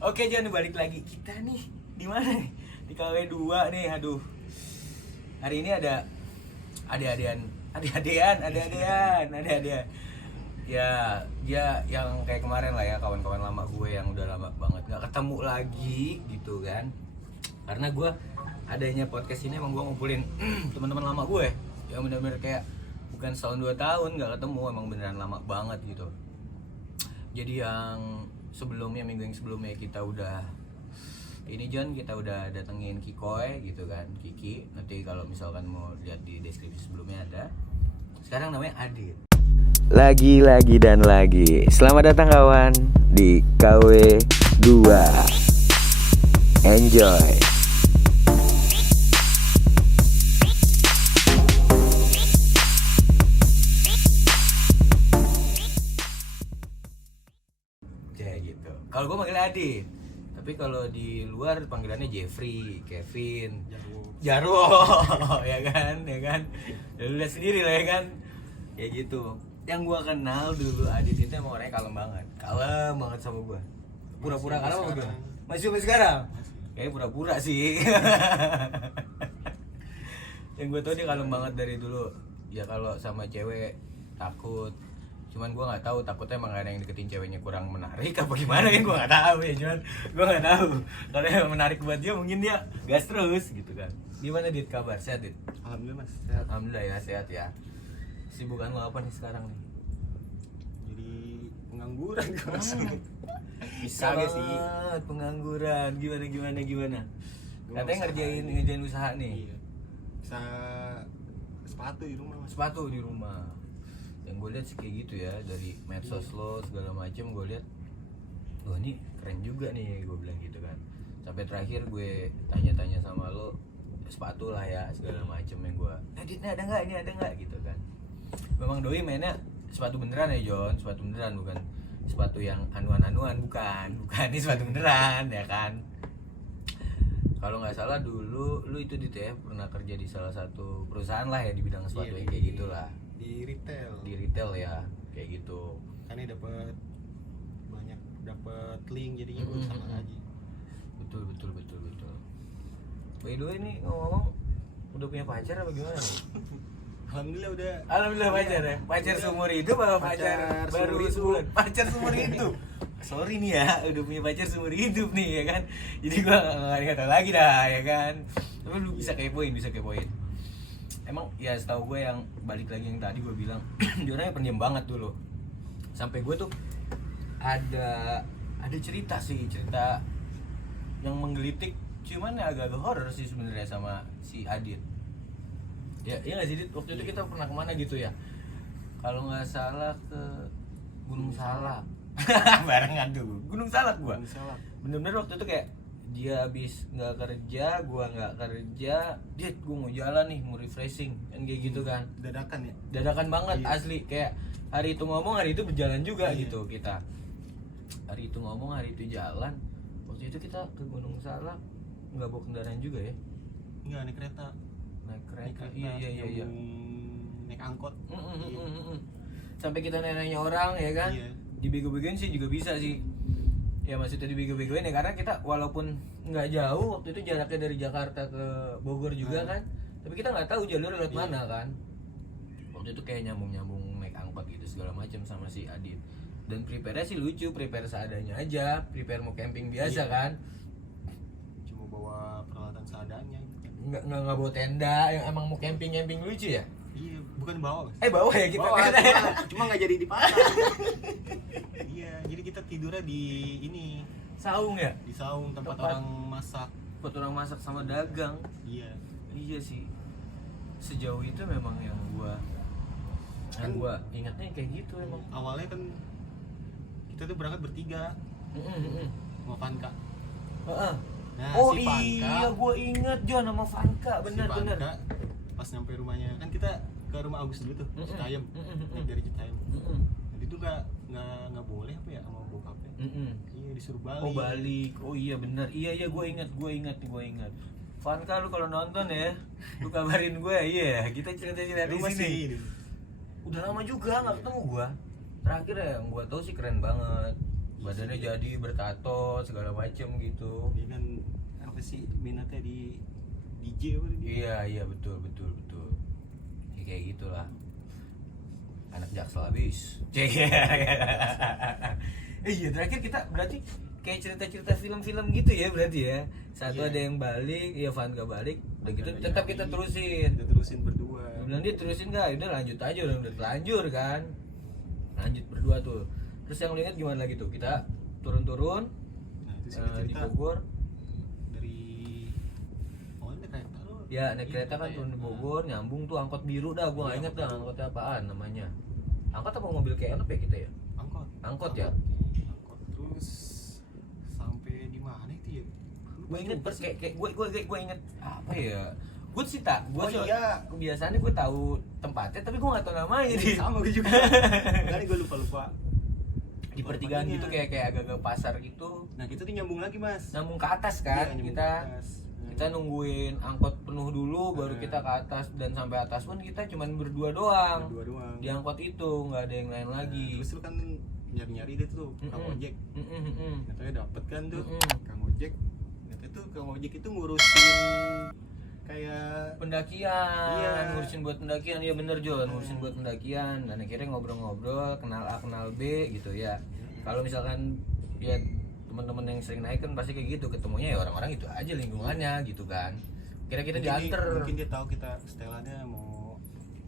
Oke, jangan balik lagi. Kita nih di mana nih? Di KW2 nih. Aduh. Hari ini ada ade-adean. Ya, dia yang kayak kemarin lah ya, kawan-kawan lama gue yang udah lama banget gak ketemu lagi gitu kan. Karena gue adanya podcast ini emang gue ngumpulin teman-teman lama gue yang benar-benar kayak bukan setahun 2 tahun gak ketemu, emang beneran lama banget gitu. Jadi yang sebelumnya, minggu yang sebelumnya kita udah kita udah datengin Kikoy gitu kan, Kiki. Nanti kalau misalkan mau lihat di deskripsi sebelumnya ada. Sekarang namanya Adit. Lagi dan lagi. Selamat datang kawan di KW2. Enjoy. Kayak gitu. Kalau gue manggil Adit. Tapi kalau di luar panggilannya Jeffrey, Kevin, Jarwo, ya kan. Lu lihat sendiri lah ya kan. Kayak gitu. Yang gua kenal dulu Adit itu emang orangnya kalem banget sama gua. Pura-pura kalem sama gua. Masih sampai sekarang? Kayaknya pura-pura sih. Yang gua tau dia kalem banget dari dulu. Ya kalau sama cewek takut. Cuman gue nggak tahu, takutnya emang ada yang deketin ceweknya kurang menarik apa gimana kan, gue nggak tahu ya. Cuman gue nggak tahu kalau yang menarik buat dia mungkin dia gas terus gitu kan. Gimana Dit, kabar? Sehat Dit? Alhamdulillah mas, sehat. Alhamdulillah ya, sehat ya. Sibukan lo apa nih sekarang nih? Jadi pengangguran mas. Bisa gak sih? Pengangguran, gimana? Katanya ngerjain usaha nih. Iya. Bisa sepatu di rumah mas. Sepatu di rumah. Yang gue lihat sih kayak gitu ya, dari medsos lo segala macem gue lihat, wah ini keren juga nih, gue bilang gitu kan. Sampai terakhir gue tanya-tanya sama lo, sepatu lah ya segala macem yang gue, ini ada nggak gitu kan. Memang doi mainnya sepatu beneran ya John, sepatu beneran, bukan sepatu yang anuan-anuan, bukan ini sepatu beneran ya kan. Kalau nggak salah dulu lu itu pernah kerja di salah satu perusahaan lah ya di bidang sepatu yang kayak gitulah. Di retail ya kayak gitu. Karena dapat link jadinya gue sama aja. Betul. By the way nih ngomong udah punya pacar apa gimana nih? Alhamdulillah pacar ya. Pacar seumur hidup apa pacar baru sebulan? Pacar seumur hidup. Sorry nih ya, udah punya pacar seumur hidup nih ya kan. Jadi gua nggak tahu lagi dah ya kan. Tapi lu bisa kepoin. Emang ya setahu gue yang balik lagi yang tadi gue bilang dia orangnya pendiam banget dulu. Sampai gue tuh ada cerita yang menggelitik, cuman agak-agak horor sih sebenarnya sama si Adit. Ya nggak sih Dit? Waktu itu kita pernah kemana gitu ya? Kalau nggak salah ke Gunung Salak. Barengan tuh Gunung Salak gua. Bener-bener waktu itu kayak dia habis nggak kerja, gua nggak kerja, Dit gua mau jalan nih, mau refreshing kan kayak gitu kan. Dadakan banget. Iya. Asli kayak hari itu ngomong hari itu berjalan juga. Iya. Gitu kita hari itu ngomong hari itu jalan. Waktu itu kita ke Gunung Salak nggak bawa kendaraan juga ya? Enggak, naik kereta. Iya. Naik angkot. Sampai kita nanya orang ya kan. Iya. Dibego-begoin sih juga bisa sih. Ya maksudnya dibego-begoin ya karena kita walaupun nggak jauh, waktu itu jaraknya dari Jakarta ke Bogor juga kan, tapi kita nggak tahu jalur lewat mana kan. Waktu itu kayak nyambung naik angkot gitu segala macam sama si Adit. Dan prepare-nya sih lucu, prepare seadanya aja, prepare mau camping biasa kan. Cuma bawa peralatan seadanya. Nggak bawa tenda, yang emang mau camping lucu ya. Iya, bukan bawa. Bawa ya kita. Cuma nggak jadi dipasang. Iya, jadi kita tidurnya di ini. Saung ya? Di saung tempat orang masak. Tempat orang masak sama dagang. Iya. Iya sih. Sejauh itu memang yang gua ingatnya kayak gitu emang. Awalnya kan kita tuh berangkat bertiga. Sama Vanka. Heeh. Nah, oh si Vanka, iya, gua ingat John sama Vanka, benar. Pas nyampe rumahnya kan kita ke rumah Agus dulu tuh, Citayam, dari Citayam. Jadi itu nggak boleh apa ya sama bokapnya. Iya, disuruh balik. Oh balik, oh iya benar, iya gue ingat. Vanka lu kalau nonton ya, lu kabarin gue, iya kita cerita di sini. Udah lama juga nggak ketemu gue. Terakhir ya yang gue tahu sih keren banget. badannya jadi bertato segala macem gitu. Dia kan apa sih minatnya di DJ apa dia? Iya betul. Ya, kayak gitulah. Anak Jaksel habis. Iya terakhir kita berarti kayak cerita-cerita film-film gitu ya berarti ya. Satu ada yang balik, ya Vanka balik, udah gitu tetap kita terusin. Kita terusin berdua. Dia bilang dia terusin nggak, udah lanjut aja, udah terlanjur kan. Lanjut berdua tuh. Terus yang lu ingat gimana lagi tuh? Kita turun-turun Nah, itu sih di cerita Bogor. dari awalnya naik kereta lo. Ya naik kereta kan turun di Bogor, nyambung tuh angkot biru dah, gua nggak inget dah angkotnya apaan namanya. Angkot apa mobil kayak apa ya kita ya? Angkot ya. Angkot terus sampai di mana itu ya? Gue inget kayak gue inget apa ya? Gue sih iya. kebiasaannya gue tahu tempatnya tapi gue nggak tahu namanya di Sama gue juga. Makanya gue lupa. di pertigaan gitu kayak agak-agak pasar gitu. Nah kita tuh nyambung lagi mas. Nyambung ke atas kan Iya, nyambung kita. ke atas. Kita nungguin angkot penuh dulu baru kita ke atas, dan sampai atas pun kita cuman berdua doang. Berdua doang. Di angkot itu nggak ada yang lain lagi. Terus lu kan nyari-nyari deh tuh Kang Ojek. Katanya dapet kan tuh Kang Ojek. Katanya tuh Kang Ojek itu ngurusin kayak pendakian, Iya. ngurusin buat pendakian, ya bener Jon, ngurusin buat pendakian. Dan akhirnya ngobrol-ngobrol, kenal A kenal B gitu ya. Kalau misalkan ya teman-teman yang sering naik kan pasti kayak gitu, ketemunya ya orang-orang itu aja lingkungannya gitu kan. Kira kita diantar. Mungkin dia tahu kita setelannya mau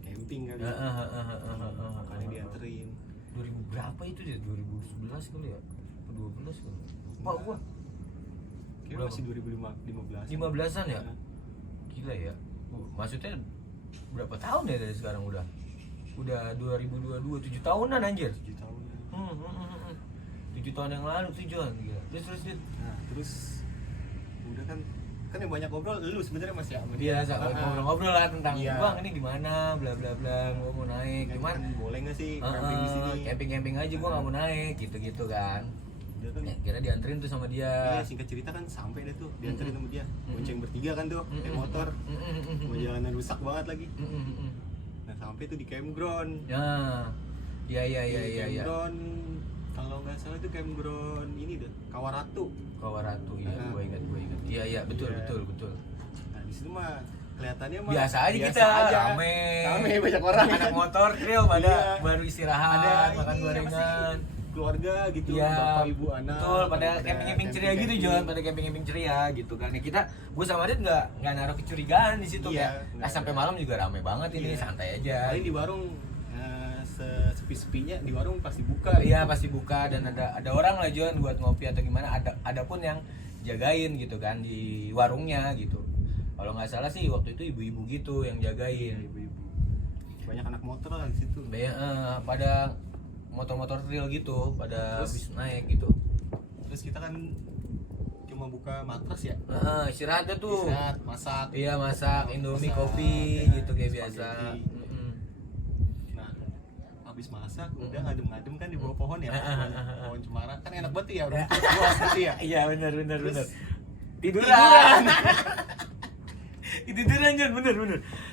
camping kali. Makanya dianterin. 2000 berapa itu dia? 2011 kali ya? 12 kali. Wah, gua Kayaknya masih 2015. 15-an ya? Gila ya. Maksudnya berapa tahun ya dari sekarang udah? Udah 2022, 7 tahunan anjir. 7 tahun. 7 tahun yang lalu tuh Jon. Gila. Terus Nah, terus udah kan yang banyak ngobrol lu sebenarnya Mas ya. sama dia dia. ngobrol-ngobrol lah tentang Iya. Bang ini di mana bla bla bla, gua mau naik. Cuman boleh nggak sih camping di sini? camping aja gua nggak mau naik gitu kan. Dia kan Ya, kira dianterin tuh sama dia. iya, singkat cerita kan sampai deh tuh dianterin sama dia. Bonceng bertiga kan tuh, naik motor. Mau jalanan rusak banget lagi. Nah, sampai tuh di campground. Ya. Iya. Campground kalau nggak salah itu campground ini deh, Kawaratu. Kawaratu, iya, gue ingat. Iya, betul. Nah, di situ mah kelihatannya mah Biasa aja kita, rame banyak orang. anak motor trail pada Iya. baru istirahat, Ada makan ini, gorengan. Keluarga gitu, Iya, bapak ibu anak. betul, pada camping ceria gitu Jon, pada camping ceria gitu kan. Ya kita, gue sama Adit nggak naruh kecurigaan di situ Iya, kayak, sampai malam juga rame banget ini, Iya. santai aja. Paling di warung sepi-sepinya di warung pasti buka. Iya pasti buka, dan ada orang lah Jon buat ngopi atau gimana, ada pun yang jagain gitu kan di warungnya gitu. Kalau nggak salah sih waktu itu ibu-ibu gitu yang jagain. Ibu-ibu. Banyak anak motor lah di situ. Pada motor-motor trail gitu, pada Terus? habis naik gitu. Terus kita kan cuma buka matras ya. Istirahat deh tuh. Istirahat, masak. Iya masak, Indomie, Masak, kopi ya, gitu kayak biasa. spaghetti. Nah, habis masak udah ngadem-ngadem kan di bawah pohon ya. Pohon cemara kan enak banget ya, rumput luas gitu ya. Iya benar. Terus Tiduran. Tiduran Jon, bener.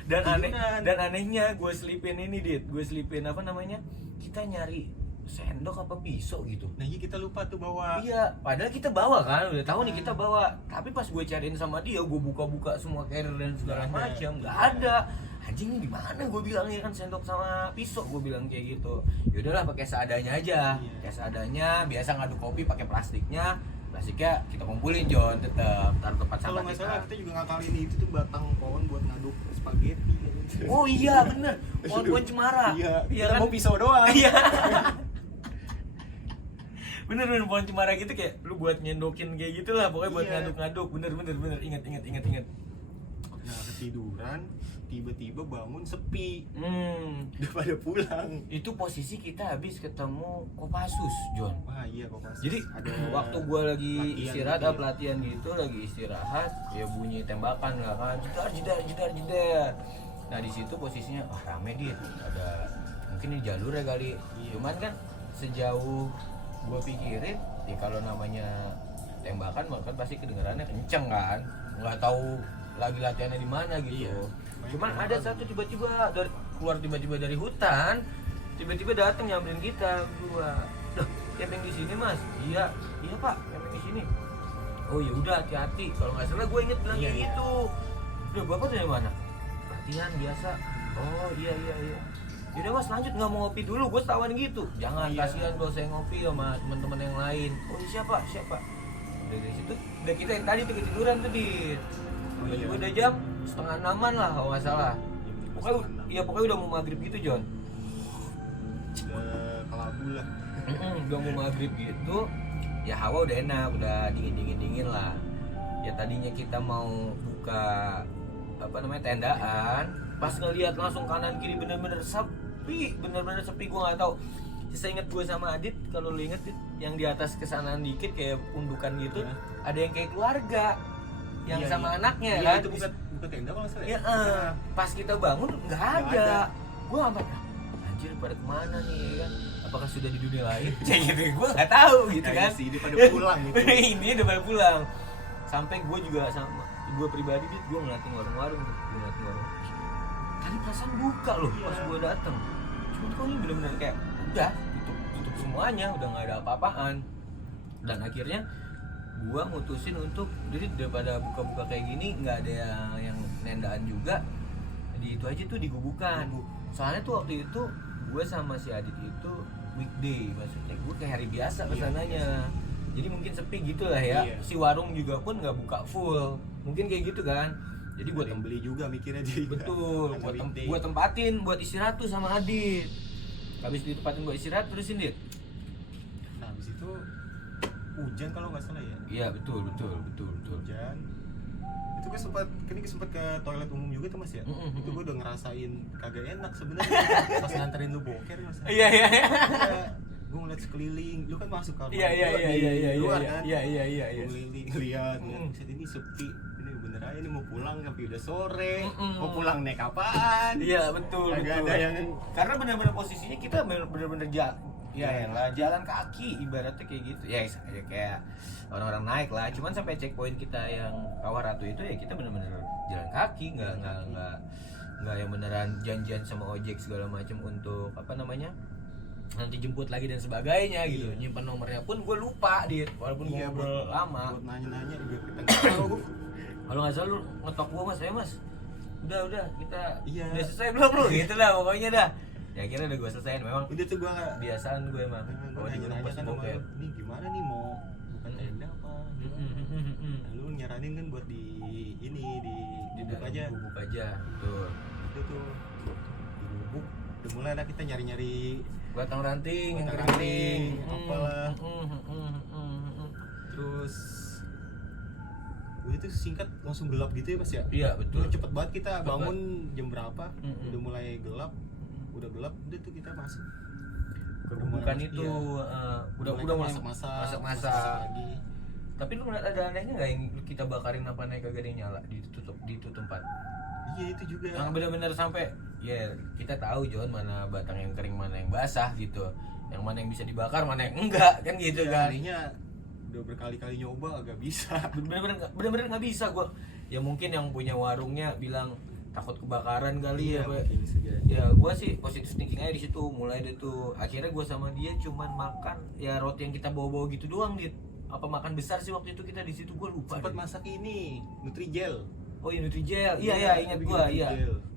Dan Tiduran. anehnya gue selipin ini Dit, gue selipin apa namanya? Kita nyari sendok apa pisau gitu. Nah, iya kita lupa tuh bawa. Iya, padahal kita bawa kan, udah tahu nih kita bawa. Tapi pas gue cariin sama dia, gue buka-buka semua carrier dan segala Nggak ada. macam, nggak ada. Anjing ini di mana? Gue bilangnya kan sendok sama pisau, gue bilang kayak gitu. Yaudahlah pakai seadanya aja, Iya. kayak seadanya. Biasa ngaduk kopi pakai plastiknya kita kumpulin Jon, tetap taruh tempat Kalau sampah nggak kita. salah kita juga ngakalin itu tuh batang pohon buat ngaduk spaghetti. Oh iya bener, pohon cemara. Iya kan? mau pisau doang. Iya. bener pohon cemara gitu kayak lu buat nyendokin kayak gitulah, pokoknya buat Iya. ngaduk-ngaduk. Bener ingat. Nah, ketiduran, tiba-tiba bangun sepi. Udah pada pulang. Itu posisi kita habis ketemu Kopassus, Jon. Wah, iya kok pas. Jadi ada waktu gua lagi latihan istirahat, gitu ya. pelatihan gitu, lagi istirahat, ya bunyi tembakan lah kan, jedar. Nah di situ posisinya rame Dit, ada mungkin ini jalurnya kali. Iya. Cuman kan sejauh gua pikirin, ya kalau namanya tembakan maka pasti kedengarannya kenceng kan, nggak tahu lagi latihannya di mana gitu. Iya. Cuman ada satu tiba-tiba keluar dari hutan, tiba-tiba datang nyamperin kita berdua. Loh, camping di sini mas. Iya pak, camping di sini. Oh ya udah, hati-hati. Kalau nggak salah gue inget bilang kayak gitu. Udah, bapak dari mana? Latihan biasa. Oh iya. Yaudah mas, lanjut, nggak mau ngopi dulu, gue tawan gitu. Jangan, kasihan kalau saya ngopi sama teman-teman yang lain. Oh siapa? Dari situ udah kita yang tadi tuh ketiduran tuh di. Udah jam 5:30 lah kalau nggak salah. Pokoknya udah mau maghrib gitu John. Udah kelabu lah. Udah mau maghrib gitu. Ya hawa udah enak, udah dingin lah. Ya tadinya kita mau buka tendaan, pas ngelihat langsung kanan kiri bener-bener sepi, gue nggak tahu. Saya ingat gue sama Adit, kalau lu inget yang di atas kesanaan dikit kayak pundukan gitu, ada yang kayak keluarga, yang sama anaknya kan. Itu buka tenda kalau nggak salah. Ya, pas kita bangun nggak ada. Gue apa? Anjir, pada kemana nih kan? Apakah sudah di dunia lain? Kayak gitu, gue nggak tahu gitu kan. Sih, ini pada pulang gitu. Ini udah pada pulang. Sampai gue juga sama gue pribadi gue ngeliatin warung-warung. Tadi perasaan buka loh pas gue dateng. Cuma kok ini bener-bener kayak udah tutup semuanya, udah nggak ada apa-apaan. Dan akhirnya gue mutusin untuk jadi daripada buka-buka kayak gini nggak ada yang nendaan juga, di itu aja tuh digubukan. Soalnya tuh waktu itu gue sama si Adit itu weekday, maksudnya gue kayak hari biasa kesananya. Jadi mungkin sepi gitu lah ya. Si warung juga pun nggak buka full, mungkin kayak gitu kan. Jadi gue beli juga mikirnya dia. Betul, gue tempatin buat istirahat tuh sama Adit. Habis ditempatin buat istirahat terusin Dit. Nah habis itu hujan kalau nggak salah ya. Iya betul. Hujan. Itu gue sempat ke toilet umum juga tuh mas ya. Itu gue udah ngerasain kagak enak sebenarnya pas nganterin lu boker mas. Iya. Gue ngeliat sekeliling, lu kan masuk kamar. Iya. Luar kan. Iya. Keliling lihat, set ini sepi. Ini bener aja, ini mau pulang tapi udah sore. Mau pulang naik apaan? Iya betul. Ada yang karena benar-benar posisinya kita benar-benar jalan kaki ibaratnya kayak gitu. Ya kayak orang-orang naik lah. Cuman sampai checkpoint kita yang Kawaratu itu ya kita benar-benar jalan kaki, nggak yang beneran janjian sama ojek segala macam untuk nanti jemput lagi dan sebagainya gitu. Nyimpan nomornya pun gue lupa walaupun gue ngobrol lama. Buat nanya-nanya juga kita nggak tahu. Kalau nggak salah lu ngetok gue mas, mas udah kita udah selesai belum lu gitu lah pokoknya dah. Ya akhirnya udah gue selesaiin, memang udah tuh gue kebiasaan gue emang. Gue nanya-nanya kan sama lu, nih gimana nih mau bukan tenda apa? Lu nyaranin kan buat dibuk aja. Bubuk aja, betul. Itu tuh dibuk. Udah mulai lah kita nyari-nyari batang ranting, apalah. Terus itu singkat langsung gelap gitu ya mas ya? Iya betul. Cepet banget kita bangun jam berapa? Udah mulai gelap, udah tuh kita masuk. Bukan itu, udah mulai masak lagi. Tapi lu ngeliat ada anehnya nggak yang kita bakarin apa naik kagak ada yang nyala di itu tempat? Iya itu juga. Yang benar-benar sampai ya kita tahu John mana batang yang kering mana yang basah gitu, yang mana yang bisa dibakar mana yang enggak kan gitu kan. Kalinya udah berkali-kali nyoba agak bisa. Bener-bener nggak bisa gua. Ya mungkin yang punya warungnya bilang takut kebakaran kali ya. Ya gua sih positif thinking aja di situ. Mulai deh tuh akhirnya gua sama dia cuman makan ya roti yang kita bawa-bawa gitu doang Dit. Apa makan besar sih waktu itu kita di situ gua lupa. Sempat masak ini Nutrijel. Oh iya Nutrijel. Iya ingat gua iya.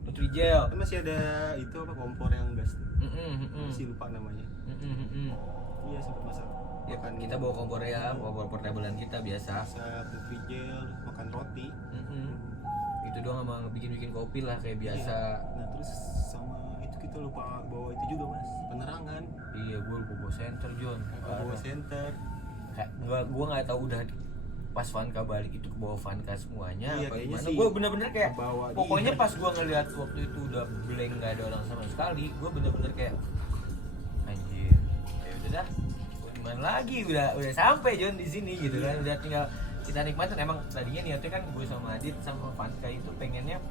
Nutrijel. Kan masih ada itu kompor yang gas tuh. Masih lupa namanya. Iya sempat masak. Ya kan kita bawa kompor portablean kita biasa. Masak Nutrijel, makan roti. Itu doang sama bikin kopi lah kayak biasa. Nah terus sama itu kita lupa bawa itu juga mas, penerangan. Iya gua lupa bawa senter John. Bawa senter. Kayak gua nggak tahu udah pas Vanka balik itu ke bawah Vanka semuanya iya, apa gimana. sih. Gue bener-bener kayak Bawa pokoknya pas gua ngeliat waktu itu udah blank nggak ada orang sama sekali, gua bener-bener kayak anjir, ayo udah dah, gimana lagi udah sampai John di sini gitu kan, udah tinggal kita nikmatin. Emang tadinya niatnya kan gue sama Adit sama Vanka itu pengennya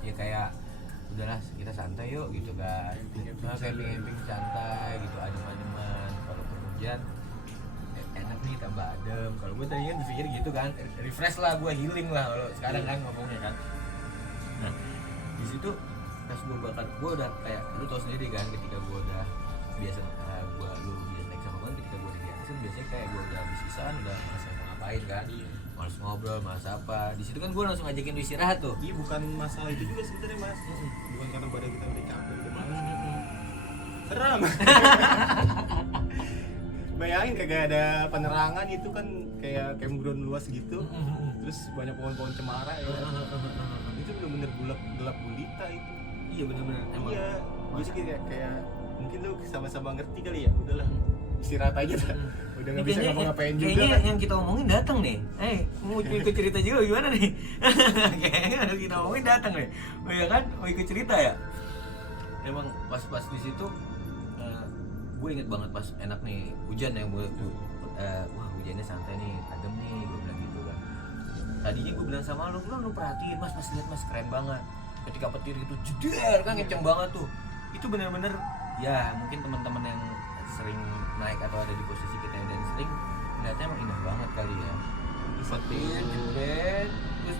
ya kayak udahlah kita santai yuk gitu kan, camping santai gitu, adem-ademan, kalaupun hujan enak nih tambah adem. Kalau gue tadinya berpikir gitu kan, refresh lah, gue healing lah kalau sekarang kan ngomongnya kan. Nah di situ pas gue udah kayak lu tau sendiri kan, ketika gue udah biasa lu biasa naik sama gue, ketika gue biasanya kayak gue udah habis sisaan udah masa mau ngapain kan, malas ngobrol, malas apa. Di situ kan gue langsung ngajakin lu istirahat tuh. Iya, bukan masalah itu juga sebenarnya mas, bukan karena badan kita udah capek udah malas. Seram. Bayangin kagak ada penerangan itu kan kayak campground luas gitu, terus banyak pohon-pohon cemara ya. Itu bener-bener gelap gulita itu. Iya benar-benar emang. Iya, jadi kayak mungkin lu sama-sama ngerti kali ya, udahlah istirahat aja dah. Udah nggak bisa ngapa-ngapain juga kayaknya kan. yang kita omongin datang nih. Mau ikut cerita juga gimana nih? Kayaknya yang kita omongin datang nih. Oh iya kan, mau ikut cerita ya. Emang pas di situ, gue inget banget pas enak nih hujan ya, wah hujannya santai nih, adem nih, gue bilang gitu kan. Tadinya gue bilang sama lu perhatiin mas lihat mas keren banget. Ketika petir itu jeder kan kenceng banget tuh. Itu bener-bener ya mungkin teman-teman yang sering naik atau ada di posisi kita yang sering melihatnya emang indah banget kali ya. Petir jeder, terus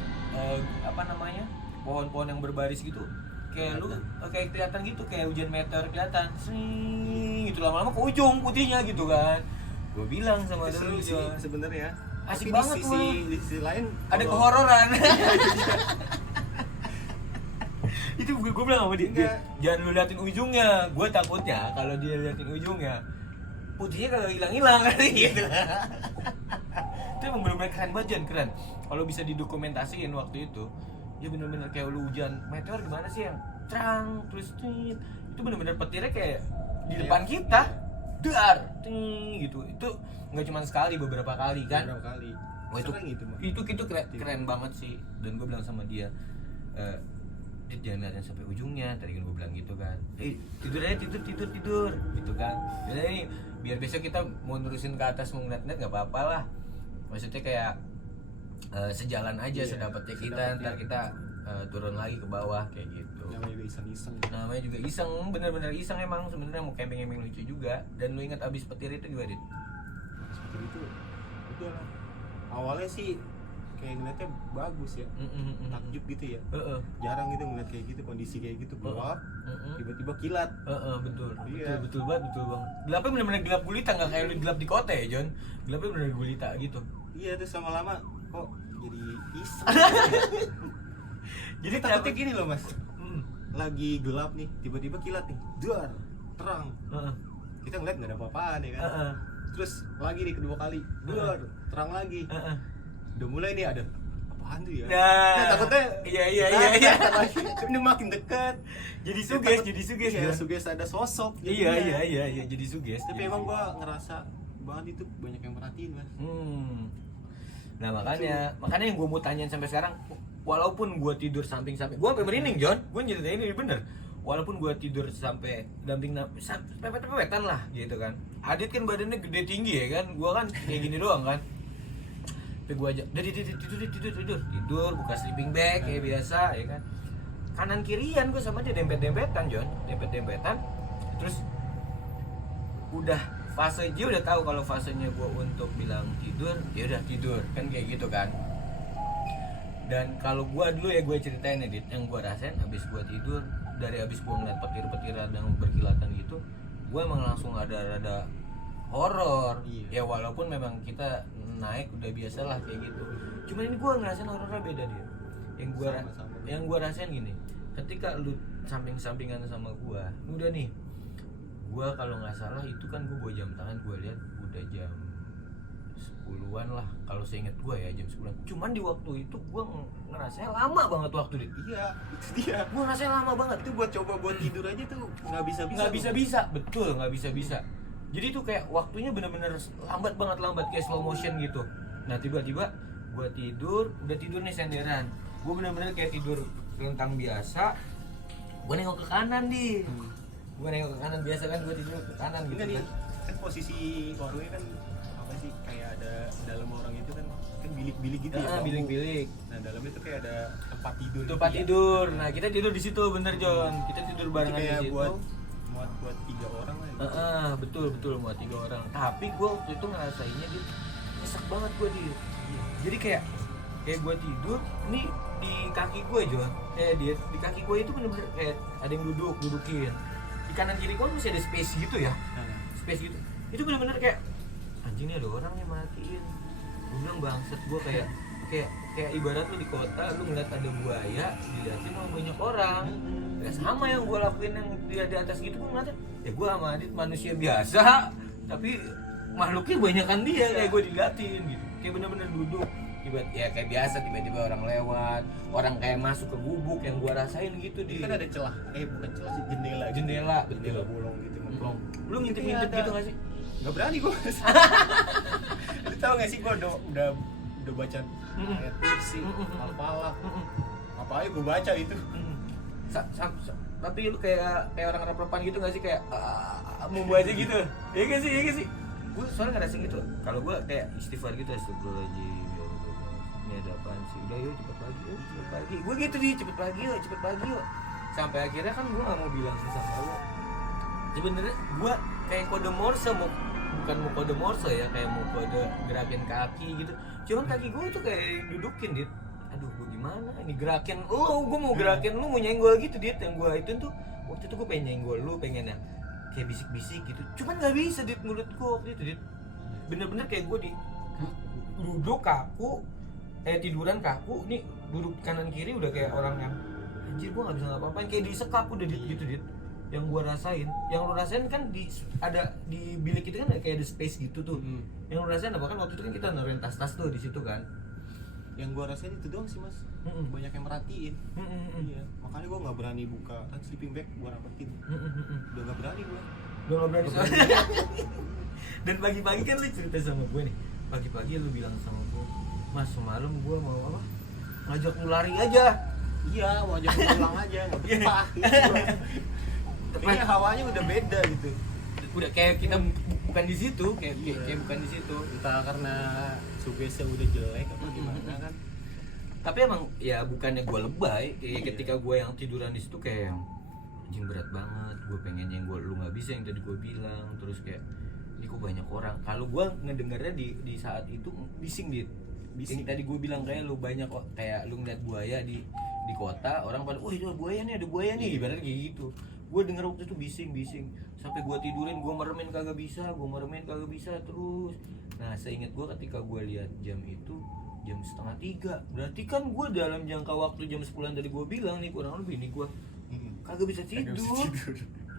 apa namanya, pohon-pohon yang berbaris gitu kayak lu kayak kelihatan gitu, kayak hujan meteor kelihatan sing gitu, lama-lama ke ujung putihnya gitu kan. Gue bilang sama Seru lu sih sebenarnya. asik Tapi banget di sisi lain ada kalau- kehororan. Itu gue bilang sama dia, Enggak. jangan lu liatin ujungnya. Gue takutnya kalau dia liatin ujungnya putihnya kalau hilang-hilang kali gitu. Itu emang bener-bener keren banget, Jan, keren. Kalau bisa didokumentasiin waktu itu, ya bener-bener kayak lu hujan meteor gimana sih yang terang terus tit. Itu bener-bener petirnya kayak di depan kita, dar, ting gitu. Itu nggak cuma sekali, beberapa kali kan. Beberapa kali. Wah, itu Sering itu mah. itu keren banget sih. Dan gue bilang sama dia, Dit, jangan liatin sampai ujungnya. Tadi kan gue bilang gitu kan, tidur aja, tidur gitu kan. Jadi ini biar besok kita mau nerusin ke atas mau ngeliat nggak apa-apa lah. Maksudnya kayak sejalan aja, Iya, sedapatnya kita. sedapatnya. Ntar kita turun lagi ke bawah kayak gitu. Namanya juga iseng-iseng. Namanya juga iseng, bener-bener iseng emang. Sebenarnya mau camping lucu juga. Dan lu ingat abis petir itu juga, Dit? Seperti itu. Udah lah. Awalnya sih kayak ngeliatnya bagus ya. Takjub gitu ya. Jarang gitu ngeliat kayak gitu, kondisi kayak gitu gelap, tiba-tiba kilat. Betul. Iya. Betul banget. Gelapnya bener-bener gelap gulita, nggak kayak lu gelap di kota ya, John. Gelapnya bener-bener gulita gitu. Iya, terus lama-lama kok jadi iseng. Jadi Takutnya gini loh mas, Mm. lagi gelap nih, tiba-tiba kilat nih, dar, terang. Heeh. Kita ngeliat nggak ada apa-apaan ya kan. Heeh. Terus lagi nih kedua kali, dar, terang lagi. Heeh. Udah mulai nih ada apaan tuh ya? Nah, takutnya iya. Ini makin dekat. Jadi Takut- suges, iya, John. suges ada sosok. Iya, jadinya. jadi suges. Tapi Jadi emang suges. gua ngerasa banget itu banyak yang perhatiin mas. Nah makanya yang gue mau tanyain sampai sekarang, walaupun gue tidur samping-samping, gue sampai merinding, John. Gue nyeritain ini bener. Walaupun gue tidur sampai pepet-pepetan lah gitu kan. Adit kan badannya gede tinggi ya kan, gue kan kayak gini doang kan. Tapi gue aja, udah tidur, buka sleeping bag kayak biasa ya kan. Kanan kirian gue sama dia dempet-dempetan, John, dempet-dempetan. Terus udah fase, dia udah tahu kalau fasenya gue untuk bilang tidur, ya udah tidur kan kayak gitu kan. Dan kalau gue dulu ya gue ceritain Edit, yang gue rasain abis gue tidur, dari abis gue ngeliat petir-petiran yang berkilatan gitu, gue emang langsung ada rada horor. Iya. Ya walaupun memang kita naik udah biasa lah kayak gitu, cuman ini gue ngerasain horornya beda dia. Sama-sama. Yang gue rasain gini, ketika lu samping-sampingan sama gue, udah nih, gue kalau nggak salah itu kan gue bawa jam tangan, gue lihat udah jam 10-an lah kalau seinget gue ya, jam 10-an. Cuman di waktu itu gue ngerasanya lama banget waktu itu. Iya, itu dia. Gue ngerasanya lama banget. Itu buat coba buat tidur aja tuh nggak bisa. Betul, nggak bisa. Jadi tuh kayak waktunya bener-bener lambat kayak slow motion gitu. Nah tiba-tiba gue tidur, udah tidur nih senderan. Gue bener-bener kayak tidur rentang biasa. Gue nengok ke kanan gue nengok ke kanan, biasa kan gue tidur ke kanan gitu Enggak nih, kan. kan posisi orangnya kan apa sih, kayak ada dalam orang itu kan bilik-bilik gitu ya. bambu. Bilik-bilik. Nah dalamnya tuh kayak ada tempat tidur. Tempat gitu ya. tidur. Nah kita tidur di situ, bener John. Kita tidur Itu barengan kayak di situ. buat 3 orang lah. Ya. Betul muat 3 orang. Tapi gue waktu itu ngerasainnya dia nyesek banget gue dia. Jadi kayak gue tidur, nih di kaki gue John. Dia di kaki gue itu bener-bener kayak ada yang dudukin. Di kanan kiri gue masih ada space gitu ya. Nah, Space gitu. Itu bener-bener kayak anjing nih ada orang nih matiin. Gue bilang bangsat, gue kayak ibarat lu di kota lu ngeliat ada buaya diliatin sama banyak orang. Ya sama yang gue lakuin yang dia di atas gitu, gue ngeliatnya ya gue sama Adit manusia biasa tapi makhluknya banyakan dia kayak gue diliatin gitu, kayak bener-bener duduk ya kayak biasa, tiba-tiba orang lewat, orang kayak masuk ke gubuk yang gue rasain gitu di kan ada celah, bukan celah sih, jendela jendela bolong gitu ngeplong. Lu ngintip-ngintip gitu gak sih? Nggak berani gue. Lu tau gak sih gue udah baca ayat kursi, al-falaq, apa aja gue baca itu. Tapi lu kayak orang rep-repan gitu gak sih, kayak mau aja gitu? Iya gak sih? Gue soalnya ngerasain gitu. Kalau gue kayak istighfar gitu, astagfirullahaladzim, ya Allah, ini ada apaan sih? Udah yuk cepet pagi. Gue gitu cepet pagi yuk. Sampai akhirnya kan gue gak mau bilang sih sama lo. Sebenernya gue kayak kode Morse, bukan mau kode Morse ya, kayak mau kode gerakin kaki gitu. Cuman kaki gue tuh kayak dudukin, Dit. Aduh, gue gimana? Ini gerakin lo, gue mau gerakin lo, mau nyenggol gitu, Dit. Yang gue itu tuh, waktu itu gue pengen nyenggol lo, pengen yang kayak bisik-bisik gitu. Cuman gak bisa, Dit, mulut gue waktu itu, Dit. Bener-bener kayak gue duduk kaku, tiduran kaku, nih duduk kanan kiri udah kayak orang yang anjir gue gak bisa ngapa-ngapain, kayak disekap udah, Dit, gitu, Dit. Yang gue rasain, yang lo rasain kan ada di bilik itu kan kayak ada space gitu tuh. Yang lo rasain apa kan waktu itu kan kita naruhin tas-tas tuh di situ kan. Yang gue rasain itu doang sih, Mas. Banyak yang merhatiin. Iya, makanya gue nggak berani buka kan sleeping bag gue rapetin. Udah nggak berani gue. Dan pagi-pagi kan lu cerita sama gue nih. Pagi-pagi lu bilang sama gue, Mas semalam gue mau apa? Ngajak lu lari aja. Iya, mau ajak pulang aja, nggak betah. Kayaknya hawanya udah beda gitu. Udah kayak kita bukan di situ, kayak bukan di situ. Entah karena sugesnya udah jelek apa gimana kan. Tapi emang ya bukannya gue lebay, kayak ketika gue yang tiduran di situ kayak yang anjing berat banget, gue pengen yang lu nggak bisa yang tadi gue bilang, terus kayak ini kok banyak orang. Kalau gue ngedengarnya di saat itu bising, Dit. Bising tadi gue bilang kayak lu banyak kok, kayak lu ngeliat buaya di kota, orang pada itu ada buaya nih, ibaratnya kayak gitu. Gue denger waktu itu bising sampai gue tidurin, gue meremin kagak bisa terus. Nah seingat gue ketika gue lihat jam itu jam 2:30, berarti kan gue dalam jangka waktu jam 10 tadi gue bilang nih kurang lebih nih gue kagak bisa tidur.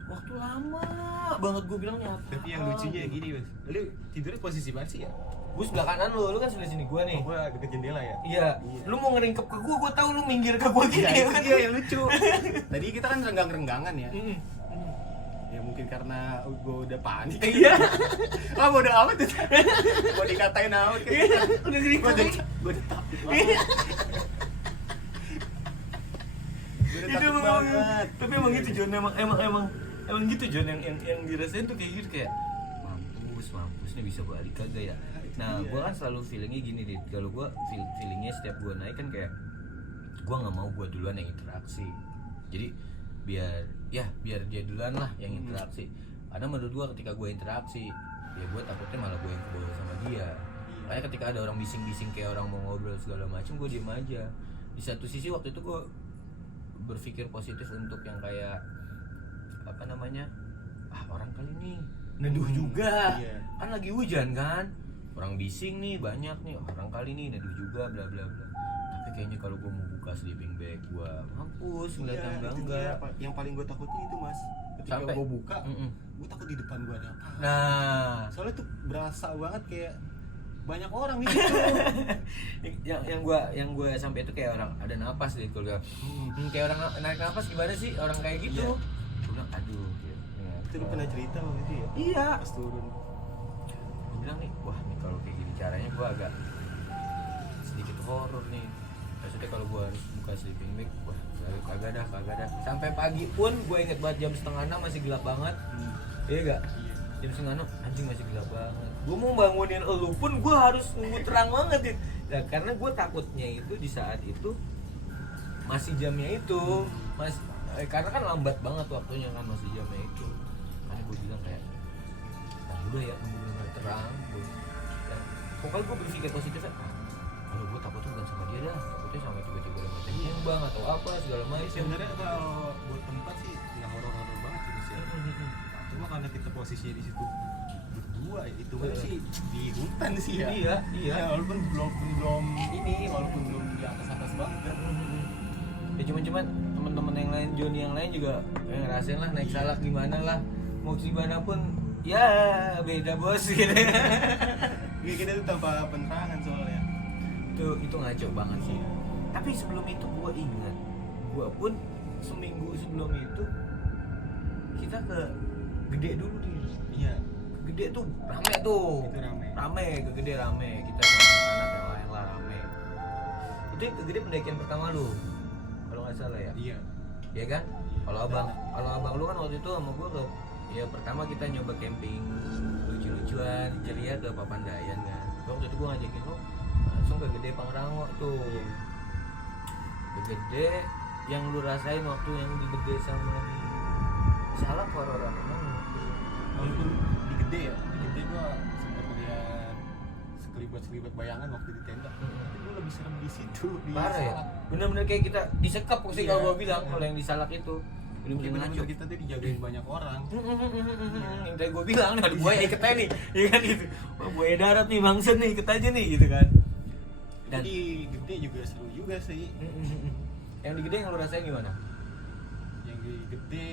Waktu lama banget gue bilangnya apa. Tapi yang lucunya gini, Mas, lu tidurnya posisi mana sih ya? Gue sebelah kanan lu kan sebelah sini gue nih. Gue deket jendela ya? Iya. Lu mau ngeringkep ke gue tahu lu minggir ke gue gini ya kan? Iya yang lucu. Tadi kita kan renggang-renggangan ya. Ya mungkin karena gue udah panik. Iya. Wah bodo amat tuh. Mau dikatain amat kan. Udah gini Gue udah takut banget. Itu banget. Tapi emang gitu Jon, emang gitu Jon yang dirasain tuh kayak gitu, kayak mampus nih bisa balik kagak ya. Nah, gue kan selalu feelingnya gini, Dit. Kalau gue feelingnya setiap gue naik kan kayak gue nggak mau gue duluan yang interaksi. Jadi biar dia duluan lah yang interaksi. Karena menurut gue ketika gue interaksi, ya gue takutnya malah gue yang kebawa sama dia. Kayak ketika ada orang bising-bising kayak orang mau ngobrol segala macam, gue diem aja. Di satu sisi waktu itu gue berpikir positif untuk yang kayak apa namanya, orang kali ini neduh juga, kan lagi hujan kan, orang bising nih banyak nih, orang kali ini neduh juga bla bla bla. Tapi kayaknya kalau gue mau buka sleeping bag gue mampus ngeliat yang enggak. Yang paling gue takutin itu, Mas, ketika gue buka, gue takut di depan gue ada apa. Nah soalnya tuh berasa banget kayak banyak orang di situ. yang gue sampai itu kayak orang ada napas deh kalau kayak orang narik napas gimana sih orang kayak gitu. Gue bilang aduh itu lu pernah cerita waktu itu ya? Iya. Pas turun. Gue bilang nih, wah nih kalau kayak gini caranya gue agak sedikit horor nih. Maksudnya kalau gue harus buka sleeping bag, wah kagak dah. Sampai pagi pun gue inget banget jam 5:30 masih gelap banget. Iya gak? Jam 5:30 anjing masih gelap banget. Gue mau bangunin elu pun gue harus nunggu terang banget ya. Nah, karena gue takutnya itu di saat itu masih jamnya itu, karena kan lambat banget waktunya kan masih jamnya itu. Makanya gue bilang kayak, udah ya nunggu terang. Pokoknya gue berpikir positif ya. Kalau gue takutnya bukan sama dia dah, takutnya sama tiba-tiba ada mata nyembang atau apa segala macam. Sebenarnya kalau buat tempat sih nggak horor-horor banget gitu sih. Cuma karena kita posisinya di situ 2 ya, itu kan sih di hutan sih ya. Iya. Ya, walaupun belum di atas banget kan. Ya cuman teman-teman yang lain, Joni yang lain juga ngerasain lah naik salak gimana lah, mau gimana pun ya beda bos gitu. Kita tuh tanpa penerangan soalnya. Itu ngaco banget sih. Tapi sebelum itu gua ingat, gua pun seminggu sebelum itu kita ke Gede dulu nih. Iya. Ke Gede tuh rame tuh. Itu Rame, ke Gede rame. Kita sama anak yang lain lah rame. Itu ke Gede pendakian pertama lu. Kalau nggak salah ya. Iya. Iya kan? Kalau abang lu kan waktu itu sama gua ke ya pertama kita nyoba camping lucu-lucuan di Ceria ke Papandayan kan. Waktu itu gua ngajakin lu langsung ke Gede Pangrango tuh. Ke Gede yang lu rasain waktu yang di Gede sama di Salak horor memang waktu. Walaupun di Gede ya, di Gede gua sempat lihat sekelibat bayangan waktu di tenda. Tapi gua lebih serem di situ. Di Parah ya? Salak. Bener-bener kayak kita disekap sih Iya, kalau gua bilang iya. kalau yang di Salak itu. Bener-bener Bener-bener kita tuh dijagain banyak orang. Yang tadi gue bilang ada buaya iket aja nih, ya kan gitu. Wah, buaya darat nih bangsa nih, iket aja nih gitu kan. Dan Jadi Gede juga seru juga sih. yang di Gede yang lu rasain gimana? Yang di Gede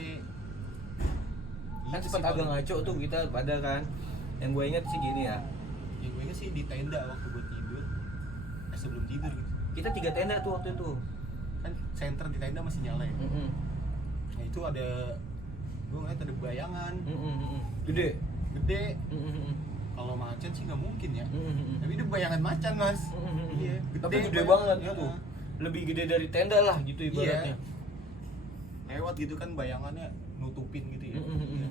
Kan itu sempat sih agak paling- ngaco tuh kita pada kan. Yang gue ingat sih gini ya. Ya gue ingat sih di tenda waktu gue tidur. Sebelum tidur gitu. Kita 3 tenda tuh waktu itu. Kan senter di tenda masih nyala ya. Nah itu ada, gue ngeliat ada bayangan Gede. gede. Kalau macan sih nggak mungkin ya. Tapi itu bayangan macan mas. Iya. Tapi gede bayangan. banget Iya. gitu. Lebih gede dari tenda lah gitu ibaratnya. Lewat gitu kan bayangannya nutupin gitu ya. Iya.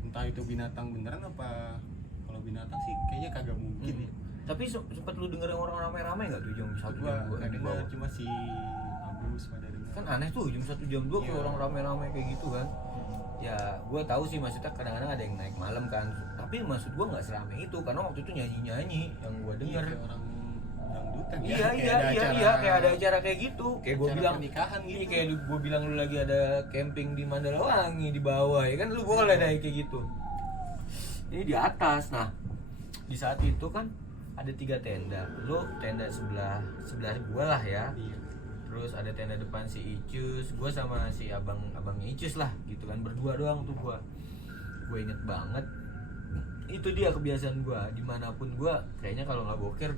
Entah itu binatang beneran apa. Kalau binatang sih kayaknya kagak mungkin ya. Tapi sempat lu denger orang rame-rame nggak tuh jam 1 Gua jam 2 nggak dengar, cuma si Abus pada dengar. kan aneh tuh jam 1 jam 2 kalau Iya. orang rame-rame kayak gitu kan. Ya gue tahu sih maksudnya kadang-kadang ada yang naik malam kan, tapi maksud gue nggak serame itu karena waktu itu nyanyi-nyanyi yang gue denger. Iya, kayak orang dangdutan ya. Iya kayak ada acara kayak gitu. Kayak gue acara bilang pernikahan gitu. Iya, kayak gue bilang lu lagi ada camping di Mandalawangi di bawah ya kan lu boleh ada kayak gitu. Ini di atas. Nah, di saat itu kan ada 3 tenda. Lu tenda sebelah gua lah ya. Iya. Terus ada tenda depan si Icus, gua sama si abangnya Icus lah gitu kan, berdua doang tuh gua inget banget itu dia kebiasaan gua dimanapun gua kayaknya kalau nggak boker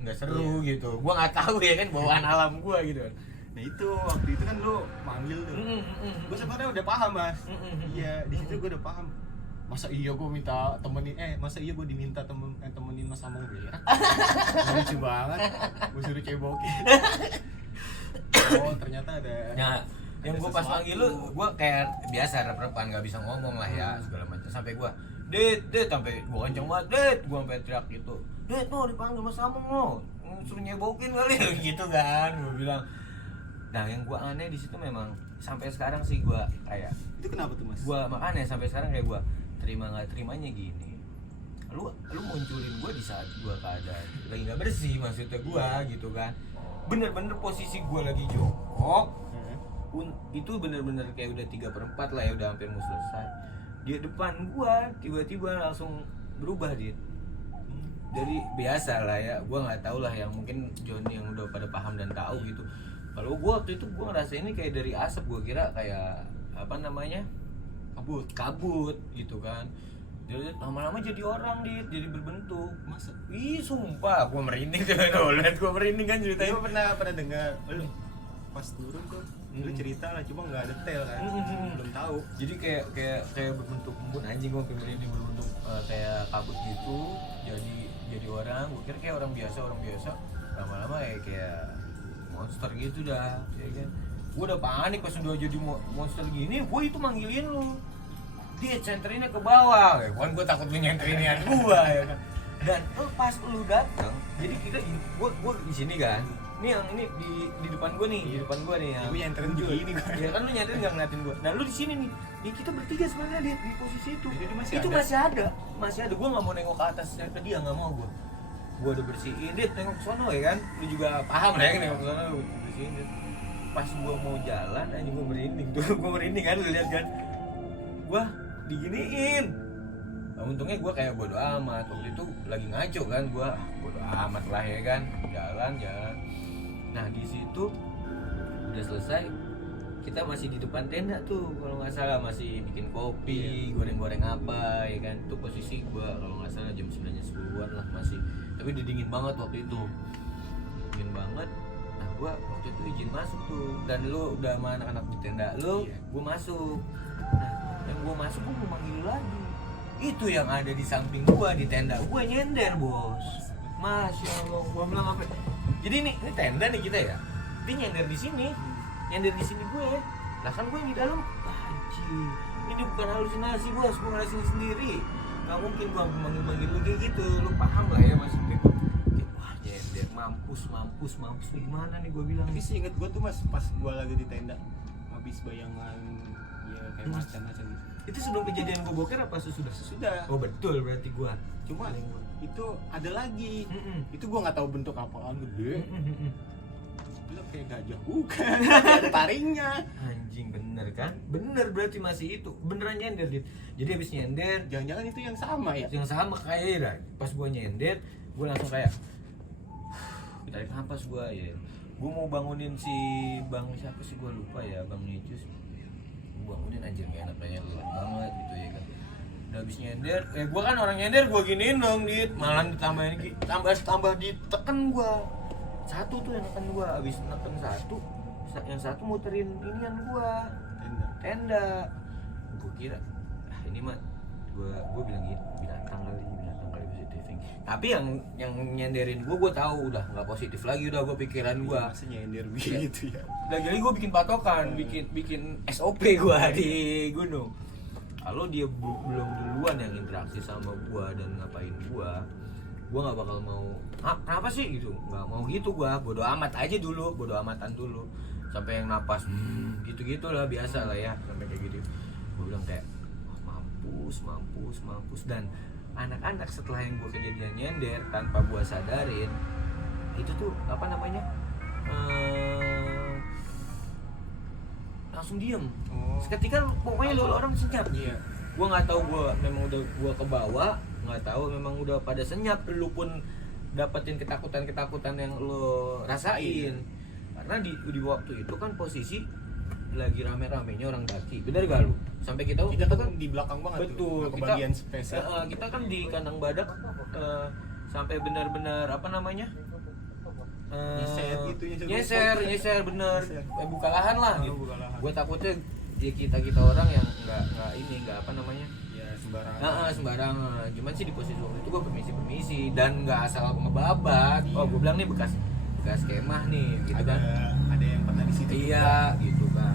nggak seru gitu. Gua nggak tahu ya kan bawaan alam gua gitu kan. Nah itu waktu itu kan lu manggil tuh. Gue sebenarnya udah paham mas. Iya di situ gue udah paham. Masa iya gue minta temenin masa iya gue diminta temenin mas Among berak. Lucu banget. Gue suruh cebokin. Oh ternyata ada. Nah, yang ada gue pas sesuatu. manggil lu, gue kayak biasa rep-repan nggak bisa ngomong lah ya segala macam. Sampai gue, Dit, sampai gue kenceng banget, Dit, gue sampai teriak gitu, Dit, no dipanggil Mas Among lo, suruh nyebokin kali gitu kan, gue bilang. Nah, yang gue aneh di situ memang sampai sekarang sih gue kayak, Itu kenapa tuh mas? gue makanya sampai sekarang kayak gue terima nggak terimanya gini. Lu munculin gue di saat gue keadaan lagi nggak bersih maksudnya gue gitu kan. Bener-bener posisi gue lagi jongkok. Itu bener-bener kayak udah 3/4 lah ya, udah hampir mau selesai. Di depan gua tiba-tiba langsung berubah Dit. Jadi biasa lah ya, gua nggak tahu lah yang mungkin Johnny yang udah pada paham dan tahu gitu. Kalau gua waktu itu gua ngerasa ini kayak dari asap, gua kira kayak apa namanya, kabut gitu kan. Jadi lama-lama jadi orang Dit, jadi berbentuk. Masa? Ih sumpah, gua merinding tuh lihat gua merinding kan ceritanya. Gue pernah dengar. Lu pas turun tuh lu cerita lah, cuma nggak detail kan. Belum tahu. Jadi kayak berbentuk embun, anjing gua merinding, berbentuk kayak kabut gitu. Jadi orang, gua kira kayak orang biasa. Lama-lama kayak monster gitu dah, ya kan. Gua udah panik pas udah jadi monster gini, gua itu manggilin lu. Dia centerinnya ke bawah, ya kan gua takut lu nyenterinnya gua ya kan. Dan pas lu datang, jadi kita gua di sini kan. Ini yang ini di depan gua nih, di depan gua nih ya. Gue nyenterin begini kan. Ya kan lu nyenterin enggak ngeliatin gua. Nah, lu di sini nih. Ya kita bertiga sebenarnya di posisi itu. Jadi Itu masih ada. Gua enggak mau nengok ke atas ke dia, enggak mau gua. Gua udah bersihin, Dit, nengok ke sono ya kan. Lu juga paham lah ya nengok ke sono, gua bersihin. Dit. Pas gua mau jalan aja gua merinding tuh. Gua merinding kan, lu lihat kan. Gua diginiin. Nah, untungnya gue kayak bodo amat, waktu itu lagi ngaco kan gue, bodo amat lah ya kan, jalan. Nah di situ udah selesai, kita masih di depan tenda tuh kalau nggak salah, masih bikin kopi, goreng-goreng apa ya kan. Itu posisi gue kalau nggak salah jam 9-10an lah masih, tapi udah dingin banget waktu itu, dingin banget. Nah gue waktu itu izin masuk tuh, dan lu udah sama anak-anak di tenda lu, gue masuk. Nah yang gue masuk gue mau manggil lagi, itu yang ada di samping gue di tenda, gue nyender bos. Masya Allah, gue bilang apa? Jadi ini tenda nih kita ya, dia nyender di sini gue. Lah kan gue yang di dalam, anjir, ini bukan halusinasi bos, gue ngerasain sendiri. Gak mungkin gue manggil lu kayak gitu, lu paham lah ya maksudnya gue. Wah nyender, mampus gimana nih gue bilang. Tapi sih inget gue tuh mas, pas gue lagi di tenda habis bayangan ya kayak macan gitu. Itu sebelum kejadian gue boker apa sesudah? Sudah. Oh betul berarti gue. Cuma itu ada lagi. Itu gue nggak tahu bentuk apaan, gede. Bilang kayak gajah, bukan. Ada taringnya. Anjing bener kan? Bener berarti masih itu. Beneran nyender Dit. Jadi habis nyender, Jangan-jangan itu yang sama ya? yang sama kayak ya. Pas gue nyender, gue langsung kayak tarik nafas gue ya. Gue mau bangunin si Bang siapa sih gue lupa ya, Bang Nicus. Gue bangunin anjir gak enak kayaknya gelap banget gitu ya kan. Udah habis nyender, gue kan orang nyender, gue giniin dong Dit. Malah ditambahin tambah diteken gue. Satu tuh yang neken gue, habis neken satu, yang satu muterin inian gue tenda. Gue kira ini mah gue bilang gitu, binatang kali positif. Tapi yang nyenderin gue tahu udah nggak positif lagi, udah gue pikiran gue. Masa nyender gitu ya? Udah jadi gue bikin patokan, bikin SOP gue di gunung. Kalau dia belum duluan yang interaksi sama gue dan ngapain gue nggak bakal mau. Kenapa sih gitu? Nggak mau gitu gue, bodo amat aja dulu, bodo amatan dulu. Sampai yang napas, gitu lah biasa lah ya, sampai kayak gitu. Gue bilang kayak mampus. Dan anak-anak setelah yang gue kejadian nyender tanpa gue sadarin, itu tuh apa namanya, langsung diem. Seketika pokoknya lu orang senyap. Gue nggak tahu, gue memang udah gue ke bawah, nggak tahu memang udah pada senyap, lu pun dapetin ketakutan yang lo rasain. Karena di waktu itu kan posisi lagi rame-ramenya orang daki, bener gak lu? Sampai kita kan di belakang banget. betul, tuh, bagian space. kita kan di kandang badak, sampai benar-benar apa namanya, nyeser bener, buka lahan lah gitu. Gue takutnya ya kita orang yang nggak apa namanya, ya sembarangan. Cuman sih di posisi waktu itu gue permisi dan nggak asal ngebabat. Oh gue bilang nih bekas kemah nih gitu kan. Ada yang pernah di situ. Iya gitu kan.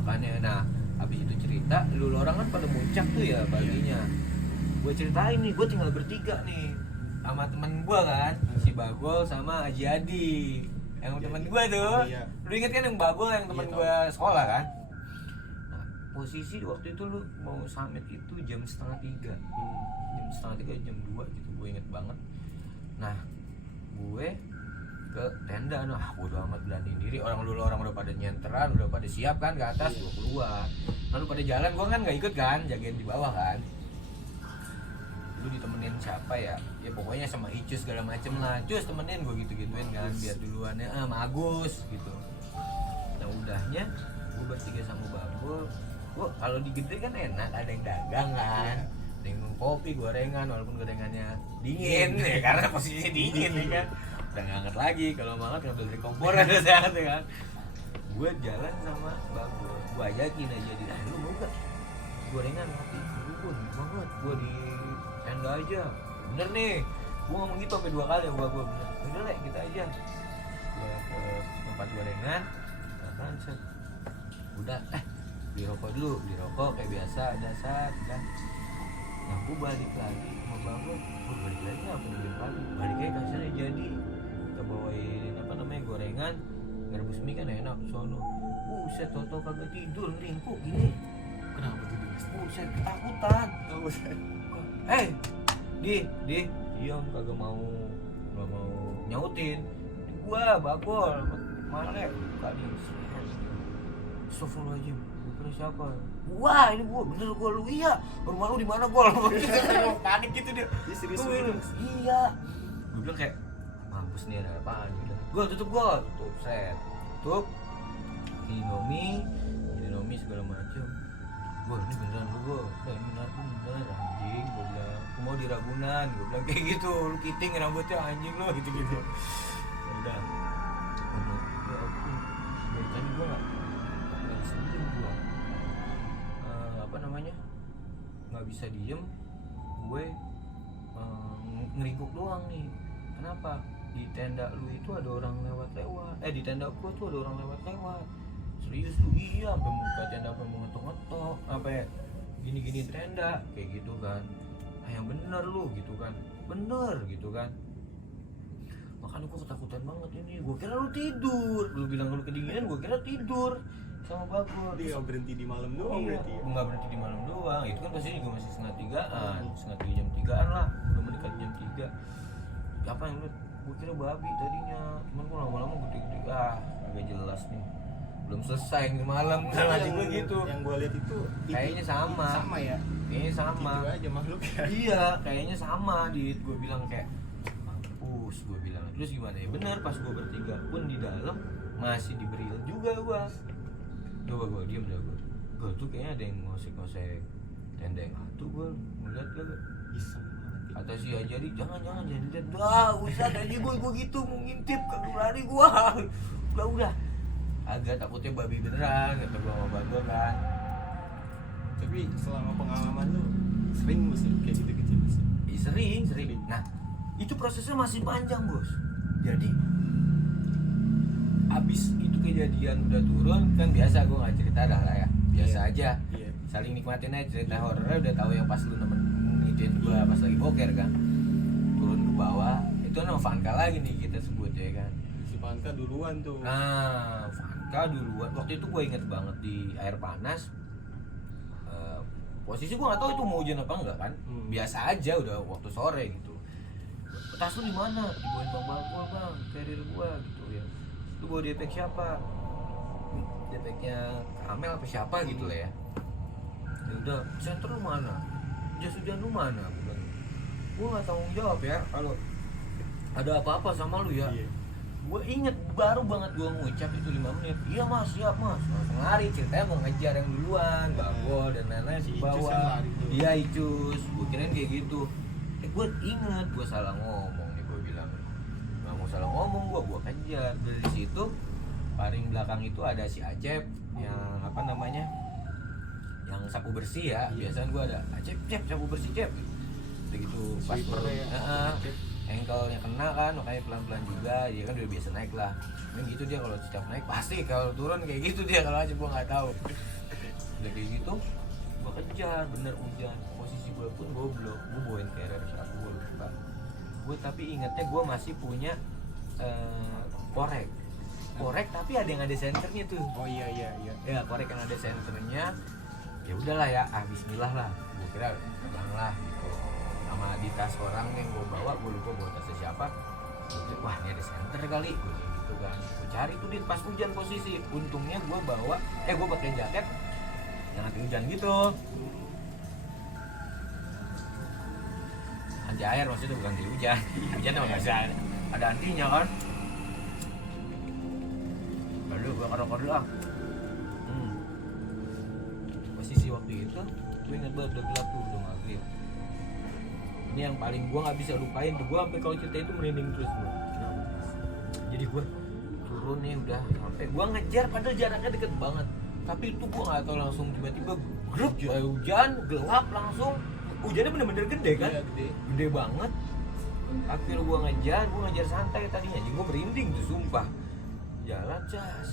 Makanya nah habis itu cerita, lu orang kan pada muncak tuh ya paginya. Gue ceritain nih, gue tinggal bertiga nih sama temen gue kan, si Bagol sama Haji Adi, yang temen gue tuh. Lu inget kan yang Bagol yang temen gue sekolah kan? Nah posisi waktu itu lu mau summit itu jam 2:30, jam 2 gitu, gue inget banget. Nah gue ke tenda, bodo amat beraniin diri, orang udah pada nyenteran, udah pada siap kan ke atas, gue keluar. Lalu pada jalan, gue kan nggak ikut kan, jagain di bawah kan. Lu ditemenin siapa ya? Ya pokoknya sama Icus segala macem lah. Cus temenin gue gitu-gituin kan, biar duluannya sama Agus gitu. Nah udahnya, gue bertiga sama Bagol. Gue kalau di gede kan enak, ada yang dagang kan, ada yang minum kopi, gorengan, walaupun gorengannya dingin ya karena posisinya dingin ya kan. Udah nggak hangat lagi, kalau hangat ngambil dari kompor ada sehat ya kan. Gue jalan sama Bagol, gue ajakin aja dia, lu mau gak gorengan kopi? Gue banget, gue di tenda aja. Bener nih, gue ngomong gitu sampai 2 kali sama Bagol. Bener lah kita aja. Gue ke tempat gorengan, makan set. Udah, beli rokok dulu, beli rokok kayak biasa, dasar kan. Nah gue balik lagi sama Bagol, balik lagi baliknya kasarnya jadi kita bawain apa namanya gorengan, ngerebus mie kan enak sono. Buset, toto kagak tidur nih, kok gini. Kenapa tuh? Buset, ketakutan. Diam, nggak mau nyautin. Gua Bagol, mana buka nih. Astagfirullahaladzim. Gue kira siapa? Wah ini gua, bener gua. Lu iya, rumah lu di mana gua? Panik gitu dia. Dia serius Gua gitu. bilang, iya. Gue bilang kayak mampus nih, ada apaan gitu. Gua tutup, set, tutup. Indomie segala macam. Gua ini beneran lu gua, ini bener anjing. Gua bilang, aku mau di Ragunan. Gua bilang kayak gitu, lu kiting rambutnya anjing lu gitu. Ya udah. Ya ampun. Dari tadi gua nggak bisa diem gua. Nggak bisa diem, gue ngeringkuk doang nih. Kenapa? Di tenda lu itu ada orang lewat, di tenda gua tuh ada orang lewat. Serius lu? Iya, sampai muka tenda sampai mau ngetok-ngetok, sampai gini-gini tenda kayak gitu kan. Yang bener lu gitu kan, bener gitu kan. Makanya gua ketakutan banget ini. Gua kira lu tidur, lu bilang lu kedinginan, gua kira tidur sama Bagor. Dia nggak berhenti di malam doang berarti ya? Nggak berhenti di malam doang, itu kan pasti juga masih setengah jam 3-an lah, udah mendekati jam 3. Apa yang lu? Gue kira babi tadinya, cuman gue lama-lama gede-gede, agak jelas nih, belum selesai nih malam. Gue gitu. Yang gue lihat itu kayaknya sama ya? Kayaknya sama. Gitu aja makhluk ya? Iya, kayaknya sama. Gue bilang kayak mampus, gue bilang. Terus gimana ya? Bener, pas gue bertiga pun di dalam masih diberi juga gue. Coba gue diem dah gue. Gue tuh kayaknya ada yang ngosek-ngosek tenda yang satu, gue ngeliat gak? Iseng. Kata si Ajari, jangan lihat. Usah tadi gue gitu mau ngintip, kagak lari gue. Udah. Agak takutnya babi beneran, kata gue sama Bagor kan. Tapi selama pengalaman lu sering mesti kayak gitu-gitu mesti? Sering. Nah, itu prosesnya masih panjang, Bos. Jadi abis itu kejadian udah turun, kan biasa gue nggak cerita dah lah ya, biasa aja. Iya. Saling nikmatin aja cerita horornya, udah tahu yang pas lu nemenin gue pas lagi boker kan. Turun ke bawah, itu nama Vanka lagi nih kita sebut ya kan. Si Panka duluan tuh. Nah, Vanka duluan. Waktu itu gue inget banget di air panas. Posisi gue nggak tahu itu mau hujan apa enggak kan. Biasa aja, udah waktu sore gitu. Tas lu di mana? Dibawain bang Bagor, bang, carrier gue gitu ya. Lu bawa DP siapa? DP-nya Kamel apa siapa gitu lah ya. Ya udah, center lu mana? Jas hujan lu mana? Gue nggak tanggung jawab ya kalau ada apa-apa sama lu ya. Iya. Gue inget baru banget gue ngucap itu 5 menit. Iya mas, siap mas. Langsung lari, ceritanya mau ngejar yang duluan, Bagor dan lain-lain Si di Icus bawah. yang lari tuh. Iya Icus, gue kirain kayak gitu. Gue inget gue salah ngomong nih, gue bilang nggak mau salah ngomong, gue kejar. Dari situ paling belakang itu ada si Acep yang apa namanya, yang sapu bersih ya. Biasanya gue ada Acep sapu bersih Cep begitu pas ankle-nya kena kan, makanya pelan-pelan juga. Dia kan udah biasa naik lah. Memang gitu dia kalau setiap naik pasti, kalau turun kayak gitu dia. Kalau aja gue nggak tahu. Udah kayak gitu, gue kejar, bener hujan. Posisi gue pun goblok, gue bawain carrier siapa gue lupa. Gue tapi ingetnya gue masih punya korek tapi ada yang ada senternya tuh. Oh iya. Ya korek yang ada senternya. Ya udahlah ya, bismillah lah. Gue kira terbang lah gitu. Sama di tas orang yang gue bawa, gue lupa bawa tasnya siapa. Wah ini ada senter kali, gue gitu kan. Gue cari tuh di pas hujan posisi. Untungnya gue bawa, gue pakai jaket yang anti hujan gitu. Anti air maksudnya, bukan anti hujan. Hujan emang nggak bisa, ada antinya kan. Lalu gue kerokok dulu ah. Posisi waktu itu, gue inget banget udah gelap tuh, udah maghrib. Ini yang paling gue nggak bisa lupain tuh, gue sampai kalau cerita itu merinding terus gue. Jadi gue turun nih udah sampai, gue ngejar padahal jaraknya deket banget. Tapi itu gue nggak tahu langsung tiba-tiba grup hujan gelap langsung. Hujannya bener-bener gede kan? Iya, Gede banget. Akhirnya gue ngejar santai tadinya aja, gue merinding tuh sumpah. Jalan cas.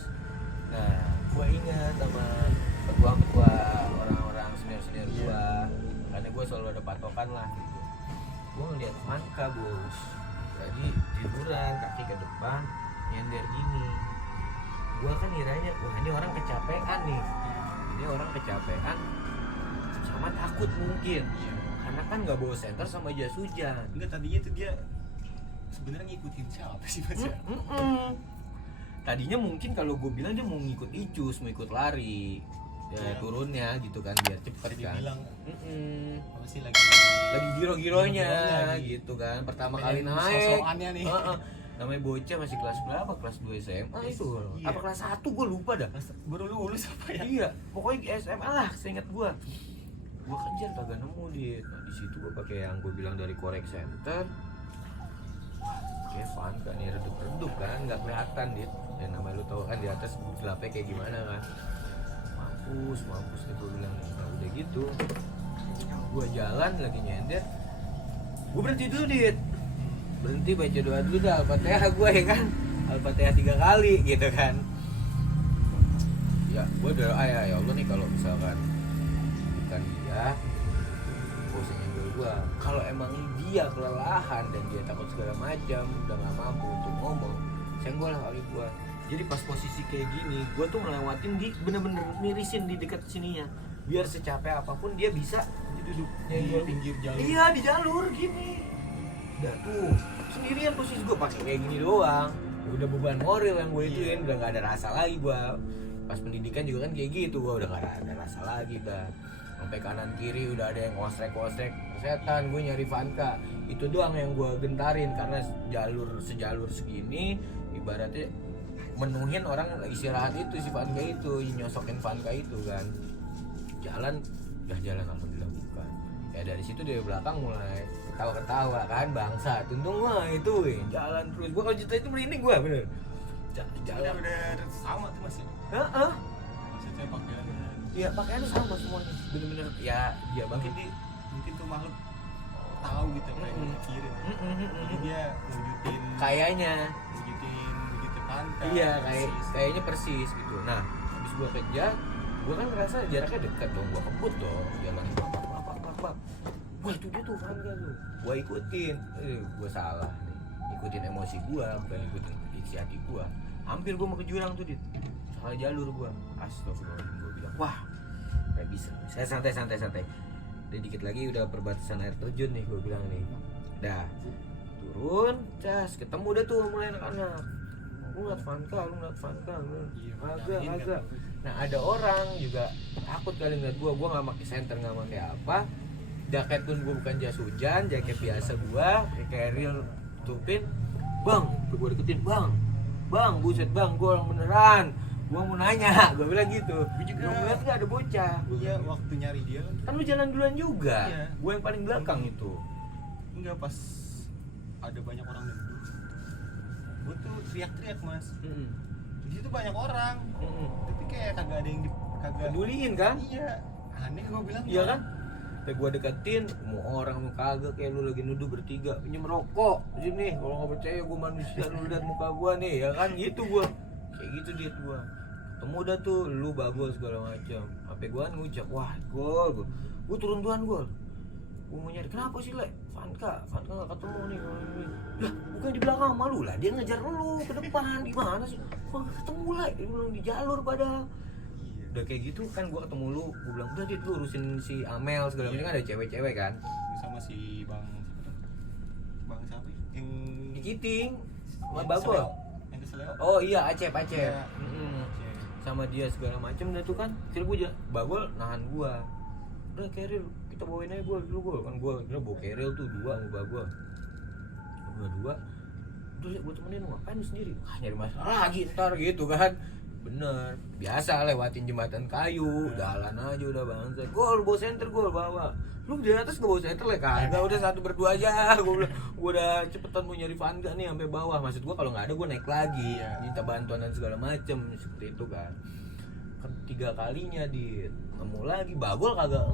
Nah, gue ingat sama ketua orang-orang senior gue, karena gue selalu ada patokan lah gitu. Gue ngeliat Vanka bos, jadi tiduran kaki ke depan nyender gini. Gue kan ngiranya, wah ini orang kecapean nih. Ini orang kecapean sama takut mungkin, karena kan nggak bawa senter sama jas hujan. Enggak, tadinya tuh dia sebenarnya ngikutin siapa sih Mas? Tadinya mungkin kalau gue bilang dia mau ngikut Icus, mau ikut lari. ya turunnya gitu kan biar cepet kan. Dibilang apa sih lagi Giro-gironya lagi. gitu kan. Pertama kali Pengen naik. sosokannya nih. Namanya bocah masih kelas berapa? Kelas 2 SMA itu. Iya. Apa kelas 1 gue lupa dah. Baru lulus apa ya? Iya, pokoknya SMA lah, seingat gua. Gua kejar kagak nemu di. Nah, di situ gua pakai yang gua bilang dari Korek Center. Kayak fun kan ya, redup-redup kan, nggak kelihatan dit. Dan namanya lu tahu kan di atas gelapnya kayak gimana kan. Mampus nih gua bilang. Nah, udah gitu. Gua jalan lagi nyender. Gua berhenti dulu dit. Berhenti baca doa dulu dah, Al-Fatihah gua ya kan. Al-Fatihah 3 kali gitu kan. Ya, gue doa ya Allah nih kalau misalkan bukan dia, bosan nyindir gue. Kalau emang dia kelelahan dan dia takut segala macam, udah nggak mampu untuk ngomong, senggol lah kali gue. Jadi pas posisi kayak gini, gue tuh ngelewatin di bener-bener mirisin di dekat sininya, biar secapek apapun dia bisa duduk Di pinggir jalur. Iya di jalur gini. Udah tuh sendirian posisi gue pakai kayak gini doang. Udah beban moral yang gue ituin, udah nggak ada rasa lagi gue. Pas pendidikan juga kan kayak gitu, gue udah nggak ada rasa lagi dah. Sampai kanan kiri udah ada yang ngostrek setan, gue nyari Vanka. Itu doang yang gue gentarin karena sejalur segini ibaratnya menuhin orang istirahat itu si Vanka itu, nyosokin Vanka itu kan. Jalan alhamdulillah bukan. Ya dari situ dari belakang mulai ketawa kan bangsa. Untung mah itu jalan terus. Gue kalau cerita itu merinding gue bener. Jalan Udah sama tuh Mas. Heeh. Maksudnya pakaiannya. Iya, pakaiannya sama semuanya. Bener-bener ya dia Mungkin banget. mungkin tuh makhluk tahu gitu apa yang dipikirin. Jadi dia wujudin Kayaknya wujudin Vanka. iya kayaknya persis gitu. Nah, habis gua kejar, gua kan ngerasa jaraknya dekat dong, gua kebut dong, jalan pak. Wah, itu dia tuh Vanka tuh. Gua ikutin. Gua salah nih. Ikutin emosi gua, bukan ikutin prediksi hati gua. Hampir gua mau ke jurang tuh, Dit. Salah jalur gua. Astagfirullahaladzim, gua bilang, wah, nggak bisa. Saya santai. Udah dikit lagi udah perbatasan air terjun nih, gua bilang nih. Dah, turun, ketemu dah tuh mulai anak-anak. Lu ngeliat Vanka. Iya, Agak. Nah, ada orang juga takut kali ngeliat gua nggak pakai senter, nggak pakai apa. Jaket pun gua bukan jas hujan, jaket biasa gua, kayak real tupin. Bang, gua deketin, bang, buset bang, gua orang beneran. Gua mau nanya, gua bilang gitu. Lu ngeliat nggak ada bocah? Iya, waktu nyari dia Kan lu jalan duluan juga. Iya. Gua yang paling belakang itu. enggak pas ada banyak orang ngebut. Gua tuh teriak-teriak Mas. Di situ banyak orang. Tapi kayak kagak ada yang kagak Peduliin kan? Iya. Aneh gua bilang. Iya kan? Kayak gua deketin, mau orang mau kagak kayak lu lagi nuduh bertiga, pinjem rokok sini. Kalau nggak percaya gua manusia, lu lihat muka gua nih, ya kan gitu gua. Kayak gitu dia gua. Ketemu dah tuh lu bagus segala macam. Sampai gua ngucap, wah, gua turun duluan gua. Gua mau nyari kenapa sih, Le? Vanka nggak ketemu nih. Lah, bukan di belakang malu lah, dia ngejar lu ke depan. Gimana sih? Gua nggak ketemu, Le. Dia bilang di jalur pada. Udah kayak gitu kan gua ketemu lu, gua bilang udah Dit, lu urusin si Amel segala macam kan ada cewek-cewek kan. Sama si Bang siapa? Yang Dikiting sama yang Bagol. Seleo. Yang Seleo. Oh iya, Acep. Iya. Sama dia segala macam dan itu kan kira gua Bagol nahan gua. Udah Keril, kita bawain aja gua kan gua kira bawa Keril tuh 2 sama Bagol. Dua. Udah liat gua temenin lu ngapain lu sendiri? Nyari masalah lagi ntar gitu kan. Bener, biasa lewatin jembatan kayu, jalan aja udah bangsa. Gol, bawa senter gol bawa. Lu di atas gak bawa senter lah kagak, udah 1 berdua aja. Gua udah cepetan mau nyari Vanka nih sampai bawah. Maksud gua kalau nggak ada gua naik lagi, minta bantuan dan segala macem seperti itu kan. Ketiga kalinya nemu lagi Bagol kagak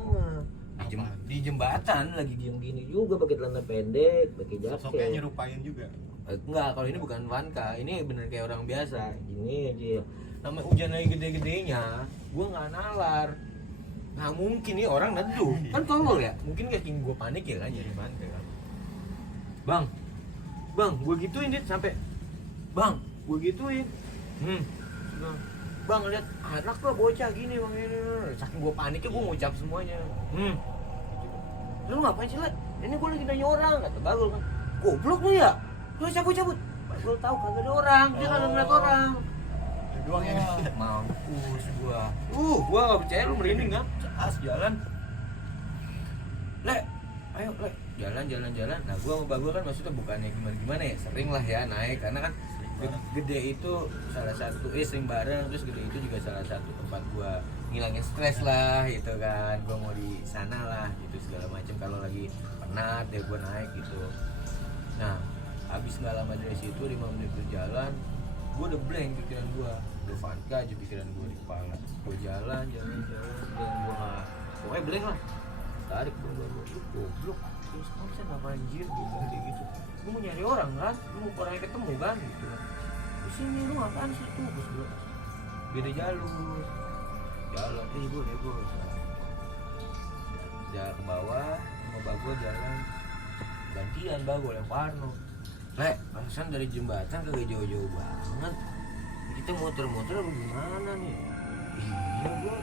di jembatan lagi diem gini juga pakai celana pendek, pakai Sosoknya jaket. nyerupain juga. Enggak, kalau ini bukan Vanka, ini bener kayak orang biasa. Gini aja. Namanya hujan lagi gede-gedenya, gua nggak nalar. Nah mungkin nih orang neduh, kan tolol ya. Mungkin kayak gua panik ya kan jadi Vanka kan. Bang, gua gituin Dit sampai. Bang, gua gituin. Bang lihat anak gua bocah gini bang ini. Saking gua paniknya gua ngucap semuanya. Lu ngapain sih, Le? Ini gua lagi nanya orang, kata Bagol kan. Goblok lu ya? Lu cabut. Bagol tahu kagak ada orang, dia kagak ngeliat orang. doang ya. Mampus gua nggak percaya lu merinding kan? Cas jalan. Le, ayo le, jalan. Nah gua sama Bagul kan maksudnya bukannya gimana ya, sering lah ya naik karena kan Gede itu salah satu sering bareng, terus Gede itu juga salah satu tempat gua ngilangin stres lah gitu kan. Gua mau di sana lah gitu segala macam kalau lagi penat ya gua naik gitu. Nah habis nggak lama dari situ 5 menit berjalan, gua udah blank pikiran gua, udah Vanka aja pikiran gua di kepala. Gua jalan dan gua pokoknya blank lah. Tarik gua goblok terus kamu bisa ngapa anjir gitu kayak gitu. Lu mau nyari orang kan, lu orangnya ketemu kan gitu kan. Di sini lu ngapain sih tuh? Terus gua beda jalur. Jalan, boleh jalan ke bawah, sama Bagol jalan gantian, Bagol yang Parno. Le, perasaan dari jembatan kagak jauh-jauh banget. Kita muter-muter apa gimana nih? Iya, gua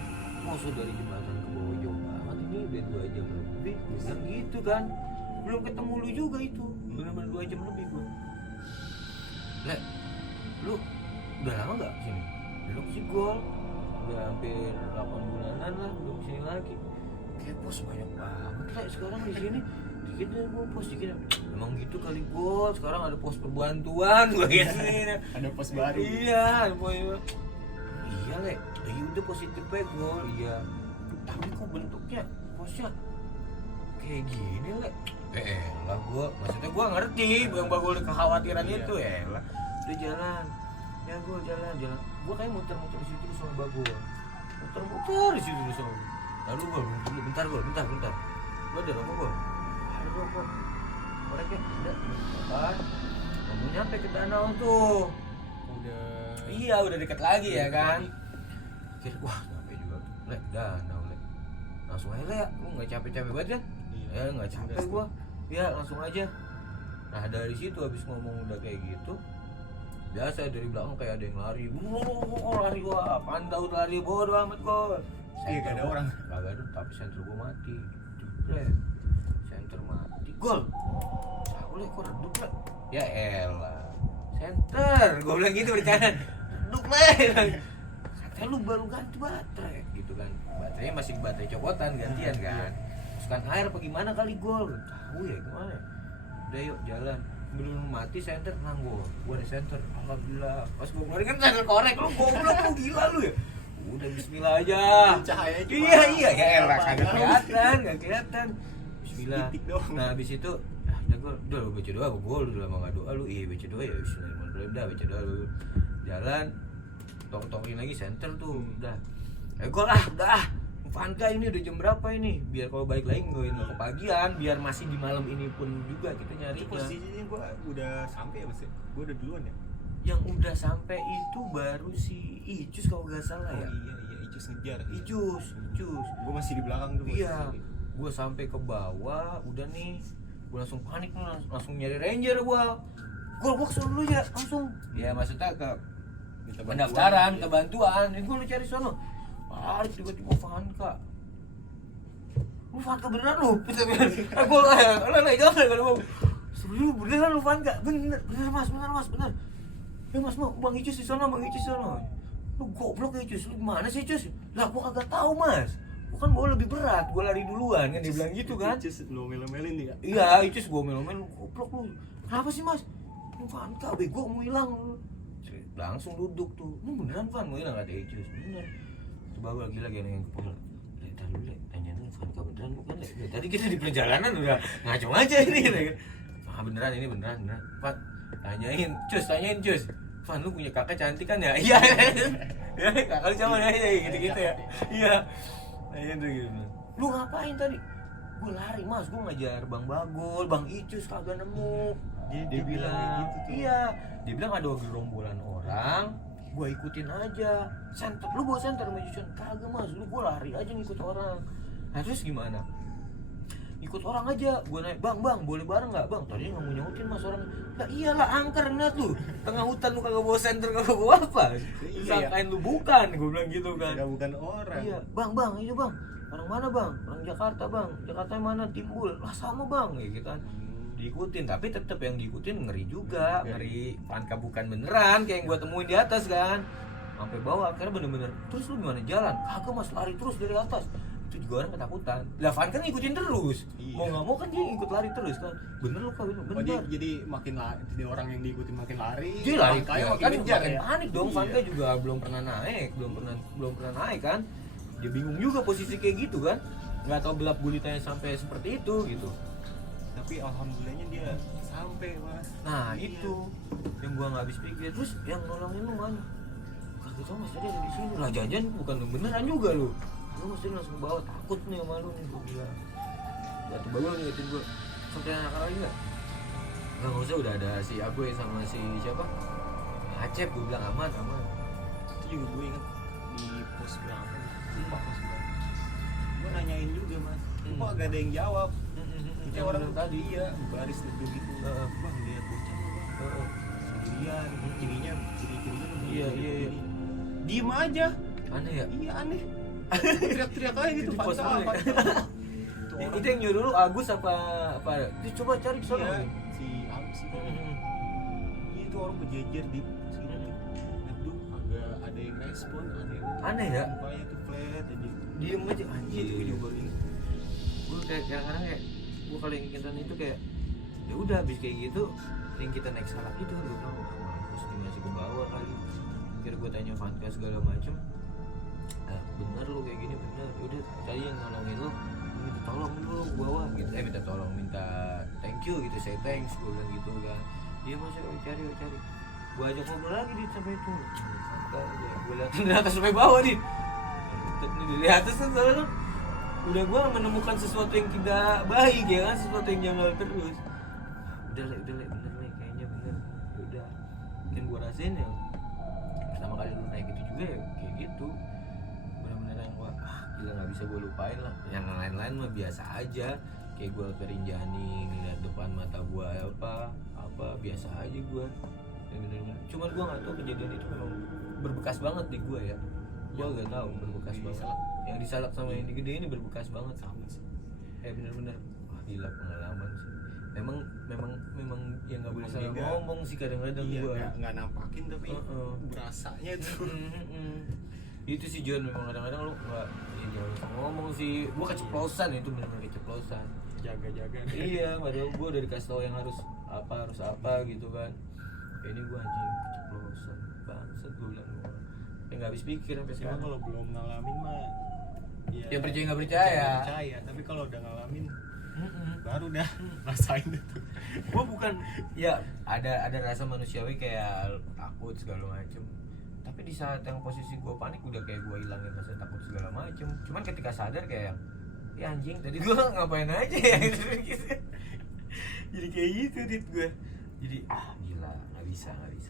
maksud dari jembatan ke bawah jauh banget, ini udah 2 jam lebih. Bener gitu kan? Belum ketemu lu juga itu. Bener-bener 2 jam lebih gua. Le, lu udah lama gak kesini? Belum sih Gol. Udah hampir 8 bulanan lah belum kesini lagi. Kayak pos banyak banget lah sekarang di sini. Dikit deh gua pos dikit. Emang gitu kali Gol. Sekarang ada pos perbantuan gua gitu. Ada pos baru. Iya, ada pos. Iya le. Iya udah positif ya Gol. Iya. Tapi kok bentuknya posnya kayak gini le. Lah gua maksudnya gua ngerti Bang Bagol kekhawatiran itu lah. Udah jalan. Ya gua jalan. Gua kayak muter-muter di situ sama Bagol. Muter-muter di situ sama. Lalu gua bentar. Lu ada apa gua? Ada apa? Mereka udah apa? Kamu nyampe ke danau tuh. Udah dekat lagi ya kan. Kira wah sampai juga tuh. Le, danau le. Langsung aja le ya. Lu enggak capek-capek banget kan? Ya enggak capek gua. Ya langsung aja. Nah dari situ habis ngomong udah kayak gitu, biasa dari belakang kayak ada yang lari. Lari gua, pantau lari bodo amat gua. Iya gak ada orang. Kagak ada, tapi senter gua mati. Jepret. Senter mati. Gol. Aku lihat kok redup lah. Ya elah. Senter, gua bilang gitu bercanda. Redup lah. Katanya lu baru ganti baterai gitu kan. Baterainya masih baterai copotan gantian kan. Masukkan air apa gimana kali Gol. Tahu ya gimana. Udah yuk jalan. Belum mati senter tenang gua ada senter. Alhamdulillah. Pas gua keluarin kan senter korek. Lu goblok lu gila lu ya. Udah bismillah aja. Cahaya cuma. Iya ya elah kagak kelihatan. Bismillah. Nah habis itu udah lu baca doa gua lu udah lama enggak doa lu. Iya baca doa ya bismillahirrahmanirrahim dah baca doa lu. Jalan tong-tongin lagi senter tuh udah. Gol udah. Vanka ini udah jam berapa ini? Biar kalau balik lagi nggak kepagian, biar masih di malam ini pun juga kita nyari. Posisinya gua udah sampai ya Mas. Gua udah duluan ya. Yang udah sampai itu baru si Icus kalau nggak salah ya. Iya Icus ngejar. Icus. Gua masih di belakang tuh. Iya. Gua sampai ke bawah, udah nih. Gua langsung panik nih, langsung nyari ranger gua. Gua kesana dulu ya, langsung. Ya maksudnya ke pendaftaran, ke bantuan. Ini gua lu cari sono. Tarik tiba-tiba Vanka. Lu Vanka beneran lu? Aku jangan lu. Sebelum beneran lu Vanka. Bener mas. Ya mas mau Bang Icus di sana, Lu goblok ya Icus, lu gimana sih Icus? Lah gua kagak tahu mas. Gua kan bawa lebih berat, gua lari duluan kan dia bilang gitu kan. Icus lu melo-melin nih ya. Iya, Icus gua melo-melo goblok lu. Kenapa sih mas? Lu Vanka bego mau hilang. Langsung duduk tuh. Lu beneran Van mau hilang kata Icus. Bener. Bawa lagi yang kepala. Lihat dulu le, tanya dulu Vanka beneran bukan le. Tadi kita di perjalanan udah ngaco aja ini kan. Beneran ini beneran. Van, tanyain Cus. Van lu punya kakak cantik kan ya? Iya. Ya, kakak lu sama ya gitu-gitu ya. Iya. Tanyain tuh gitu. Lu ngapain tadi? Gua lari mas, gua ngajar Bang Bagol, Bang Icus kagak nemu. Dia bilang gitu tuh. Iya. Dia bilang ada gerombolan orang. Gua ikutin aja. Senter, lu bawa senter sama Jujon. Kagak mas, gua lari aja ngikut orang. Nah terus gimana? Ikut orang aja, gua naik, bang, boleh bareng nggak bang? Tadi nggak mau nyautin mas orang. Lah iyalah angker net lu, tengah hutan lu kagak bawa senter, kagak bawa apa? Sangkain lu bukan, gua bilang gitu kan. Bukan orang. Iya, bang, iya bang. Orang mana bang? Orang Jakarta bang. Jakarta mana? Timbul. Lah sama bang, ya gitu kan. Diikutin, tapi tetep yang diikutin ngeri juga, ngeri Vanka bukan beneran kayak yang gua temuin di atas kan. sampai bawah. Akhirnya bener-bener terus lu gimana jalan? Kagak mas, lari terus dari atas. Itu juga orang ketakutan. Lah Van kan ngikutin terus. Iya. Mau nggak mau kan dia ikut lari terus kan. Bener lu kan bener. Oh, jadi makin lari, jadi orang yang diikutin makin lari. Dia lari makanya ya, makin kan ngejar makin ya. panik dong. Iya. Vanka juga belum pernah naik kan. Dia bingung juga posisi kayak gitu kan. Nggak tahu gelap gulitanya sampai seperti itu gitu. Tapi alhamdulillahnya dia sampai mas. Nah Iya. itu yang gua nggak habis pikir. Terus yang nolongin lu mana? Kagak tahu mas tadi ada di sini. Lah jangan bukan beneran juga lu. Lu mesti langsung bawa, takut nih sama lu nih gua bilang. Batu bawa ngeliatin gua. Sampai anak lagi nggak? Nggak usah, udah ada si Agoy sama si siapa? Acep, gua bilang aman. Itu juga gue inget di pos berapa? Lupa pos berapa. Gue nanyain juga mas. Kok agak ada yang jawab? Kita Yang orang bener tadi. iya baris duduk gitu. Heeh. Bang lihat bocah lu, bang. Sendirian, kirinya Iya. diem aja. Aneh ya? Iya aneh. Teriak-teriak aja gitu Di pos Fanta, mana ya? Fanta. Itu orang Itu yang nyuruh lu Agus apa? Coba cari ke sana. iya, si Agus sih. Iya itu orang berjejer di sini. Duduk agak ada yang respon, ada yang Aneh ya? mukanya tuh flat aja. Diem aja anjir. Iya. Gue juga baru inget. Gue kayak kadang-kadang kayak gue kalau ingetan itu kayak ya udah habis kayak gitu yang kita naik salak itu lu tahu Agus masih ke bawah kali. Kira gue tanya Vanka segala macem. Bener lu kayak gini bener. Udah tadi yang nolongin lu minta tolong lu bawa gitu. Minta tolong, minta thank you gitu, say thanks gue bilang gitu kan. Iya mas, cari. Gue ajak ngobrol lagi di sampai itu. Santai aja. Gue liatin dari atas sampai bawah di. Dari atas kan soalnya udah gue menemukan sesuatu yang tidak baik ya kan, sesuatu yang janggal terus. Udah bener nih kayaknya bener. Udah. Dan gue rasain yang pertama kali lu naik itu juga ya kayak gitu. Bener-bener yang gua gila nggak bisa gue lupain lah. Yang lain-lain mah biasa aja. Kayak gue kerinjani ngeliat depan mata gue apa biasa aja gue. Bener-bener. Cuman gue nggak tahu kejadian itu memang berbekas banget di gue ya. Gue nggak tahu berbekas banget. Yang disalak sama yang digede ini berbekas banget sama sih. Bener-bener wah gila pengalaman sih. Memang yang nggak boleh salah ngomong sih kadang-kadang Iya, gue. nggak nampakin tapi berasanya tuh. Itu sih John, memang kadang-kadang lu nggak ya jangan usah ngomong sih. Gue keceplosan itu benar-benar keceplosan. Jaga-jaga. Iya, padahal gue udah dikasih tau yang harus apa gitu kan. Ini gue anjing keceplosan bangsat gue bilang gue. Nggak habis pikir sampai Cuma sekarang. kalau belum ngalamin mah Ya percaya nggak percaya. percaya, tapi kalau udah ngalamin baru dah rasain itu. Gue bukan ya ada rasa manusiawi kayak takut segala macem. Tapi di saat yang posisi gue panik udah kayak gue hilangin rasa takut segala macem. Cuman ketika sadar kayak ya anjing tadi gue ngapain aja ya gitu. Jadi kayak gitu dit gue. Jadi gila nggak bisa nih.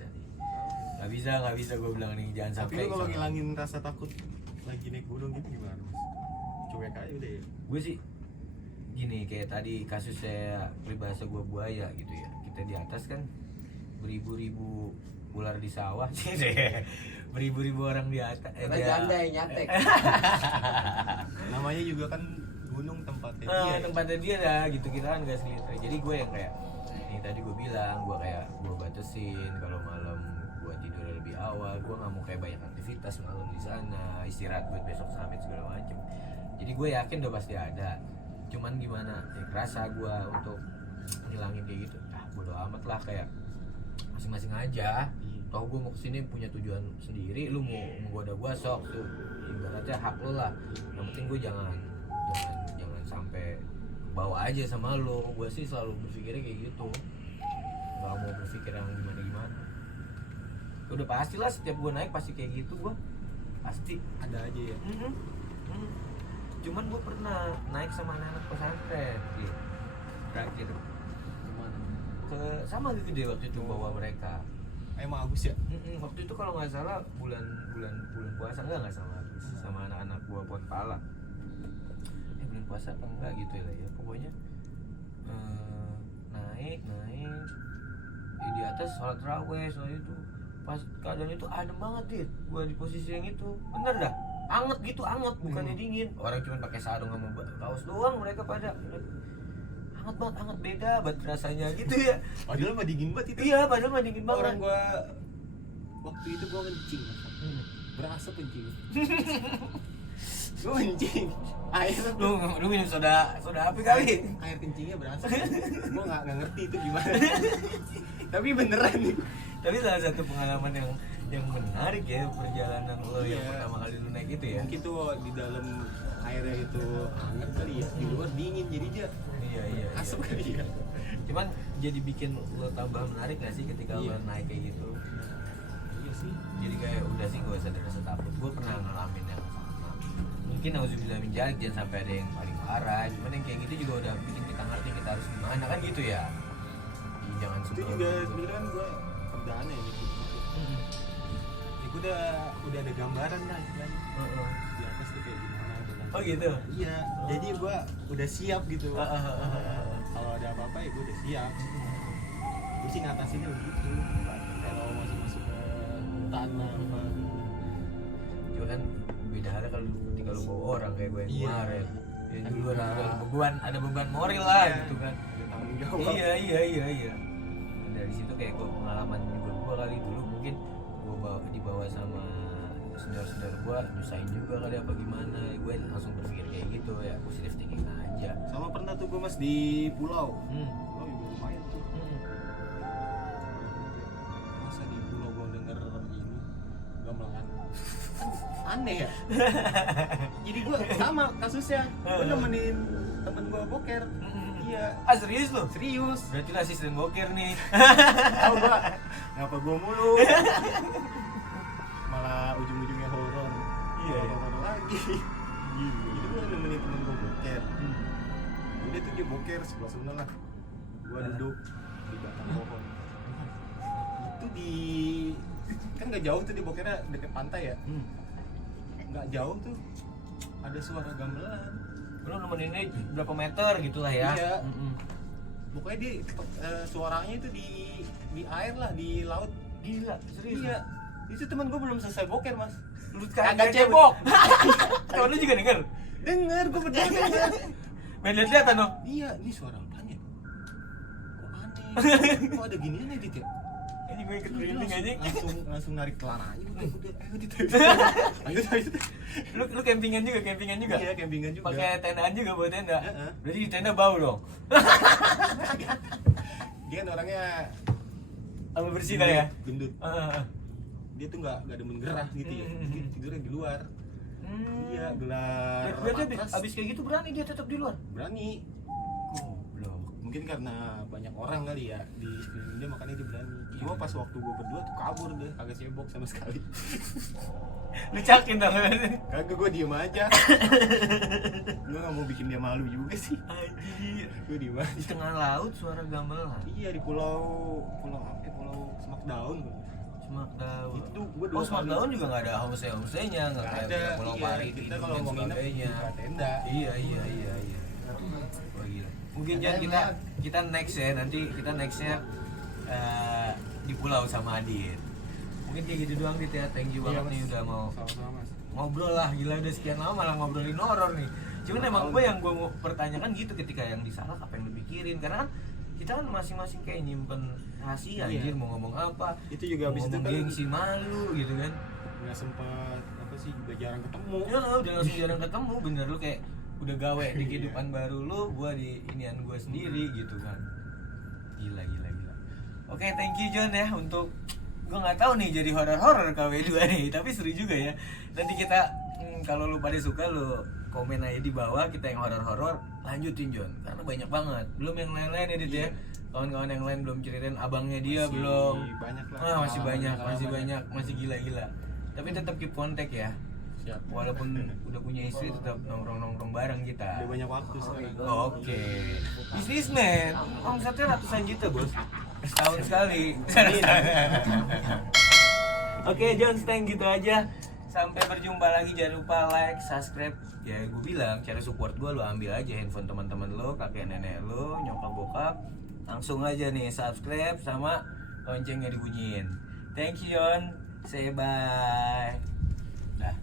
Nggak bisa gue bilang nih jangan Tapi sampai. lu kalau ngilangin rasa takut lagi naik gunung gitu gimana mas? Cuek aja udah ya. Gue sih gini kayak tadi kasus saya peribahasa gue buaya gitu ya. Kita di atas kan beribu-ribu ular di sawah sih deh. Beribu-ribu orang di atas. Janda yang nyatek. Namanya juga kan gunung tempatnya dia. Tempatnya dia dah gitu kita kan gak selitri. Jadi gue yang kayak ini tadi gue bilang gue kayak gue batasin kalau malam gue tidur lebih awal. Gue nggak mau kayak banyak aktivitas malam di sana, istirahat buat besok summit segala macem. Jadi gue yakin udah pasti ada. Cuman gimana ya kerasa gue untuk ngilangin kayak gitu. Bodo amat lah kayak masing-masing aja. Toh gue mau kesini punya tujuan sendiri, lu mau menggoda gue sok tuh ibaratnya hak lu lah. Yang penting gue jangan sampai bawa aja sama lu. Gue sih selalu berpikirnya kayak gitu, nggak mau berpikir yang gimana. Udah pastilah setiap gue naik pasti kayak gitu, gue pasti Ada aja ya. Cuman gue pernah naik sama anak-anak pesantren gitu. Terakhir Kemana? ke sama gede waktu itu bawa mereka. Emang Agus ya? Waktu itu kalau nggak salah bulan puasa nggak sama Agus, sama anak-anak gua Pohon Pala. Bulan puasa apa enggak gitu ya pokoknya naik di atas sholat raweh soal itu pas keadaan itu adem banget dit, gua di posisi yang itu bener dah anget bukannya dingin, orang cuma pakai sarung sama kaos doang mereka pada hangat banget beda banget rasanya gitu ya. Padahal mah dingin banget itu. Iya padahal mah dingin banget. Orang gua waktu itu gua kencing. berasap kencing. Gue kencing air Lu minum soda api kali. air kencingnya berasap. Gue nggak ngerti itu gimana. Tapi beneran nih. Tapi salah satu pengalaman yang menarik ya perjalanan lo yang Iya. pertama kali lu naik itu ya. Mungkin tuh di dalam airnya itu hangat kali ya, di luar dingin jadi dia Iya. asap kali ya. Cuman jadi bikin lo tambah menarik gak sih ketika lo Iya. naik kayak gitu? Iya sih. Jadi kayak udah sih gak usah ada rasa takut. Gue pernah ngalamin yang sama. Mungkin nauzubillah min dzalik jangan sampai ada yang paling parah. Cuman yang kayak gitu juga udah bikin kita ngerti kita harus gimana kan gitu ya. Jadi jangan Itu sebelum juga sebenarnya kan gue perdana ya gitu. Ya gue udah ada gambaran lah kan di atas tuh kayak gimana. Oh gitu? Iya. Jadi gue udah siap gitu. Kalau ada apa-apa ya gue udah siap. Gue sih ngatasinnya begitu. Kalau masuk ke tanah apa. Cuma kan beda halnya kalau ketika lu bawa orang kayak gue yang Iya. kemarin. Ya Kan dulu kita- ada beban moral lah Iya. gitu kan. Ada tanggung jawab. Iya. Nah, dari situ kayak gue pengalaman gue kali dulu mungkin gue dibawa sama saudara-saudara gue nyusahin juga kali apa gimana. Gue langsung berpikir kayak gitu ya positive thinking aja. Sama pernah tuh gue mas di pulau. Pulau juga lumayan tuh. Masa di pulau gue denger ini gamelan. Aneh ya. Jadi gue sama kasusnya. Gue nemenin temen gue boker. Iya. Ah serius lo? Serius. Berarti lu asisten boker nih. Tahu gue. Ngapa gue mulu? Malah ujung-ujungnya horor. Iya. Horor lagi. Jadi gue nemenin temen gue boker. Udah tuh dia boker sebelah lah. Gue duduk di batang pohon. Itu di kan nggak jauh tuh di bokernya deket pantai ya. Nggak jauh tuh ada suara gamelan. Lu nemeninnya berapa meter gitu lah ya. Iya. Pokoknya dia suaranya itu di air lah, di laut. Gila, serius. Iya. Itu teman gue belum selesai boker mas. Lu Agak cebok. Temen lu juga denger? Dengar, gue berdua denger. Main liat-liatan dong? Iya, ini suara apaan ya? Kok aneh? Kok ada ginian ya Dit ya? Ini gue ikut merinding aja. Langsung narik celana aja. Udah, ayo Dit. Ayo. Lu campingan juga? Iya, campingan juga. Pakai tendaan juga buat tenda? Heeh. Berarti di tenda bau dong? Dia kan orangnya Apa bersih kali ya? gendut. Heeh. Dia tuh nggak demen gerah gitu ya. Jadi tidurnya di luar. Iya, gelar. Berarti matras. abis kayak gitu berani dia tetap di luar? Berani. Goblok. Mungkin karena banyak orang kali ya di sekeliling dia, makanya dia berani. Cuma pas waktu gue berdua tuh kabur deh, kagak cebok sama sekali. Lu cakin dong. Kagak, gue diem aja. Gue gak mau bikin dia malu juga sih. Anjir. Gue diem aja. Di tengah laut suara gamelan. Iya, di pulau apa ya, pulau Smackdown. Smackdown. Itu gue Oh, Smackdown juga nggak ada homestay-nya, nggak Nggak kayak ada, kayak Pulau iya. Pari Kita itu kalau dan mau nginep sebagainya. buka tenda. Iya. Wah gila. Mungkin Jan kita next ya, nanti kita nextnya di pulau sama Adit. Mungkin kayak gitu doang Dit ya. Thank you banget nih udah mau Sama-sama mas. ngobrol lah, gila udah sekian lama malah ngobrolin horor nih. Cuman emang gue yang gue mau pertanyakan gitu ketika yang disalah apa yang lu pikirin, karena kan kita kan masing-masing kayak nyimpen rahasia Iya. anjir mau ngomong apa. Itu juga Mau abis itu ngomong kan gengsi malu gitu kan. nggak sempat apa sih, juga jarang ketemu. Ya udah langsung jarang ketemu, bener lu kayak udah gawe di kehidupan baru lu, gua di inian gua sendiri gitu kan. Gila. Oke, thank you John ya untuk gua nggak tahu nih jadi horor KW2 nih, tapi seru juga ya. Nanti kita kalau lu pada suka lu komen aja di bawah, kita yang horor lanjutin John karena banyak banget. Belum yang lain-lain ya Dit ya. Kawan-kawan yang lain belum ceritain abangnya dia Masih belum. banyak lah. Masih Pengalaman-pengalaman. banyak, masih gila. Tapi tetap keep kontak ya. Siap. Walaupun udah punya istri tetap nongkrong bareng kita. Udah banyak waktu sekarang. Oke. Businessman, omsetnya ratusan juta bos. Setahun sekali. Oke, John, thank gitu aja. Sampai berjumpa lagi. Jangan lupa like, subscribe. Ya gue bilang cara support gue, lo ambil aja handphone teman-teman lo, kakek nenek lo, nyokap bokap, langsung aja nih subscribe sama loncengnya dibunyiin. Thank you John. Say bye. Dah.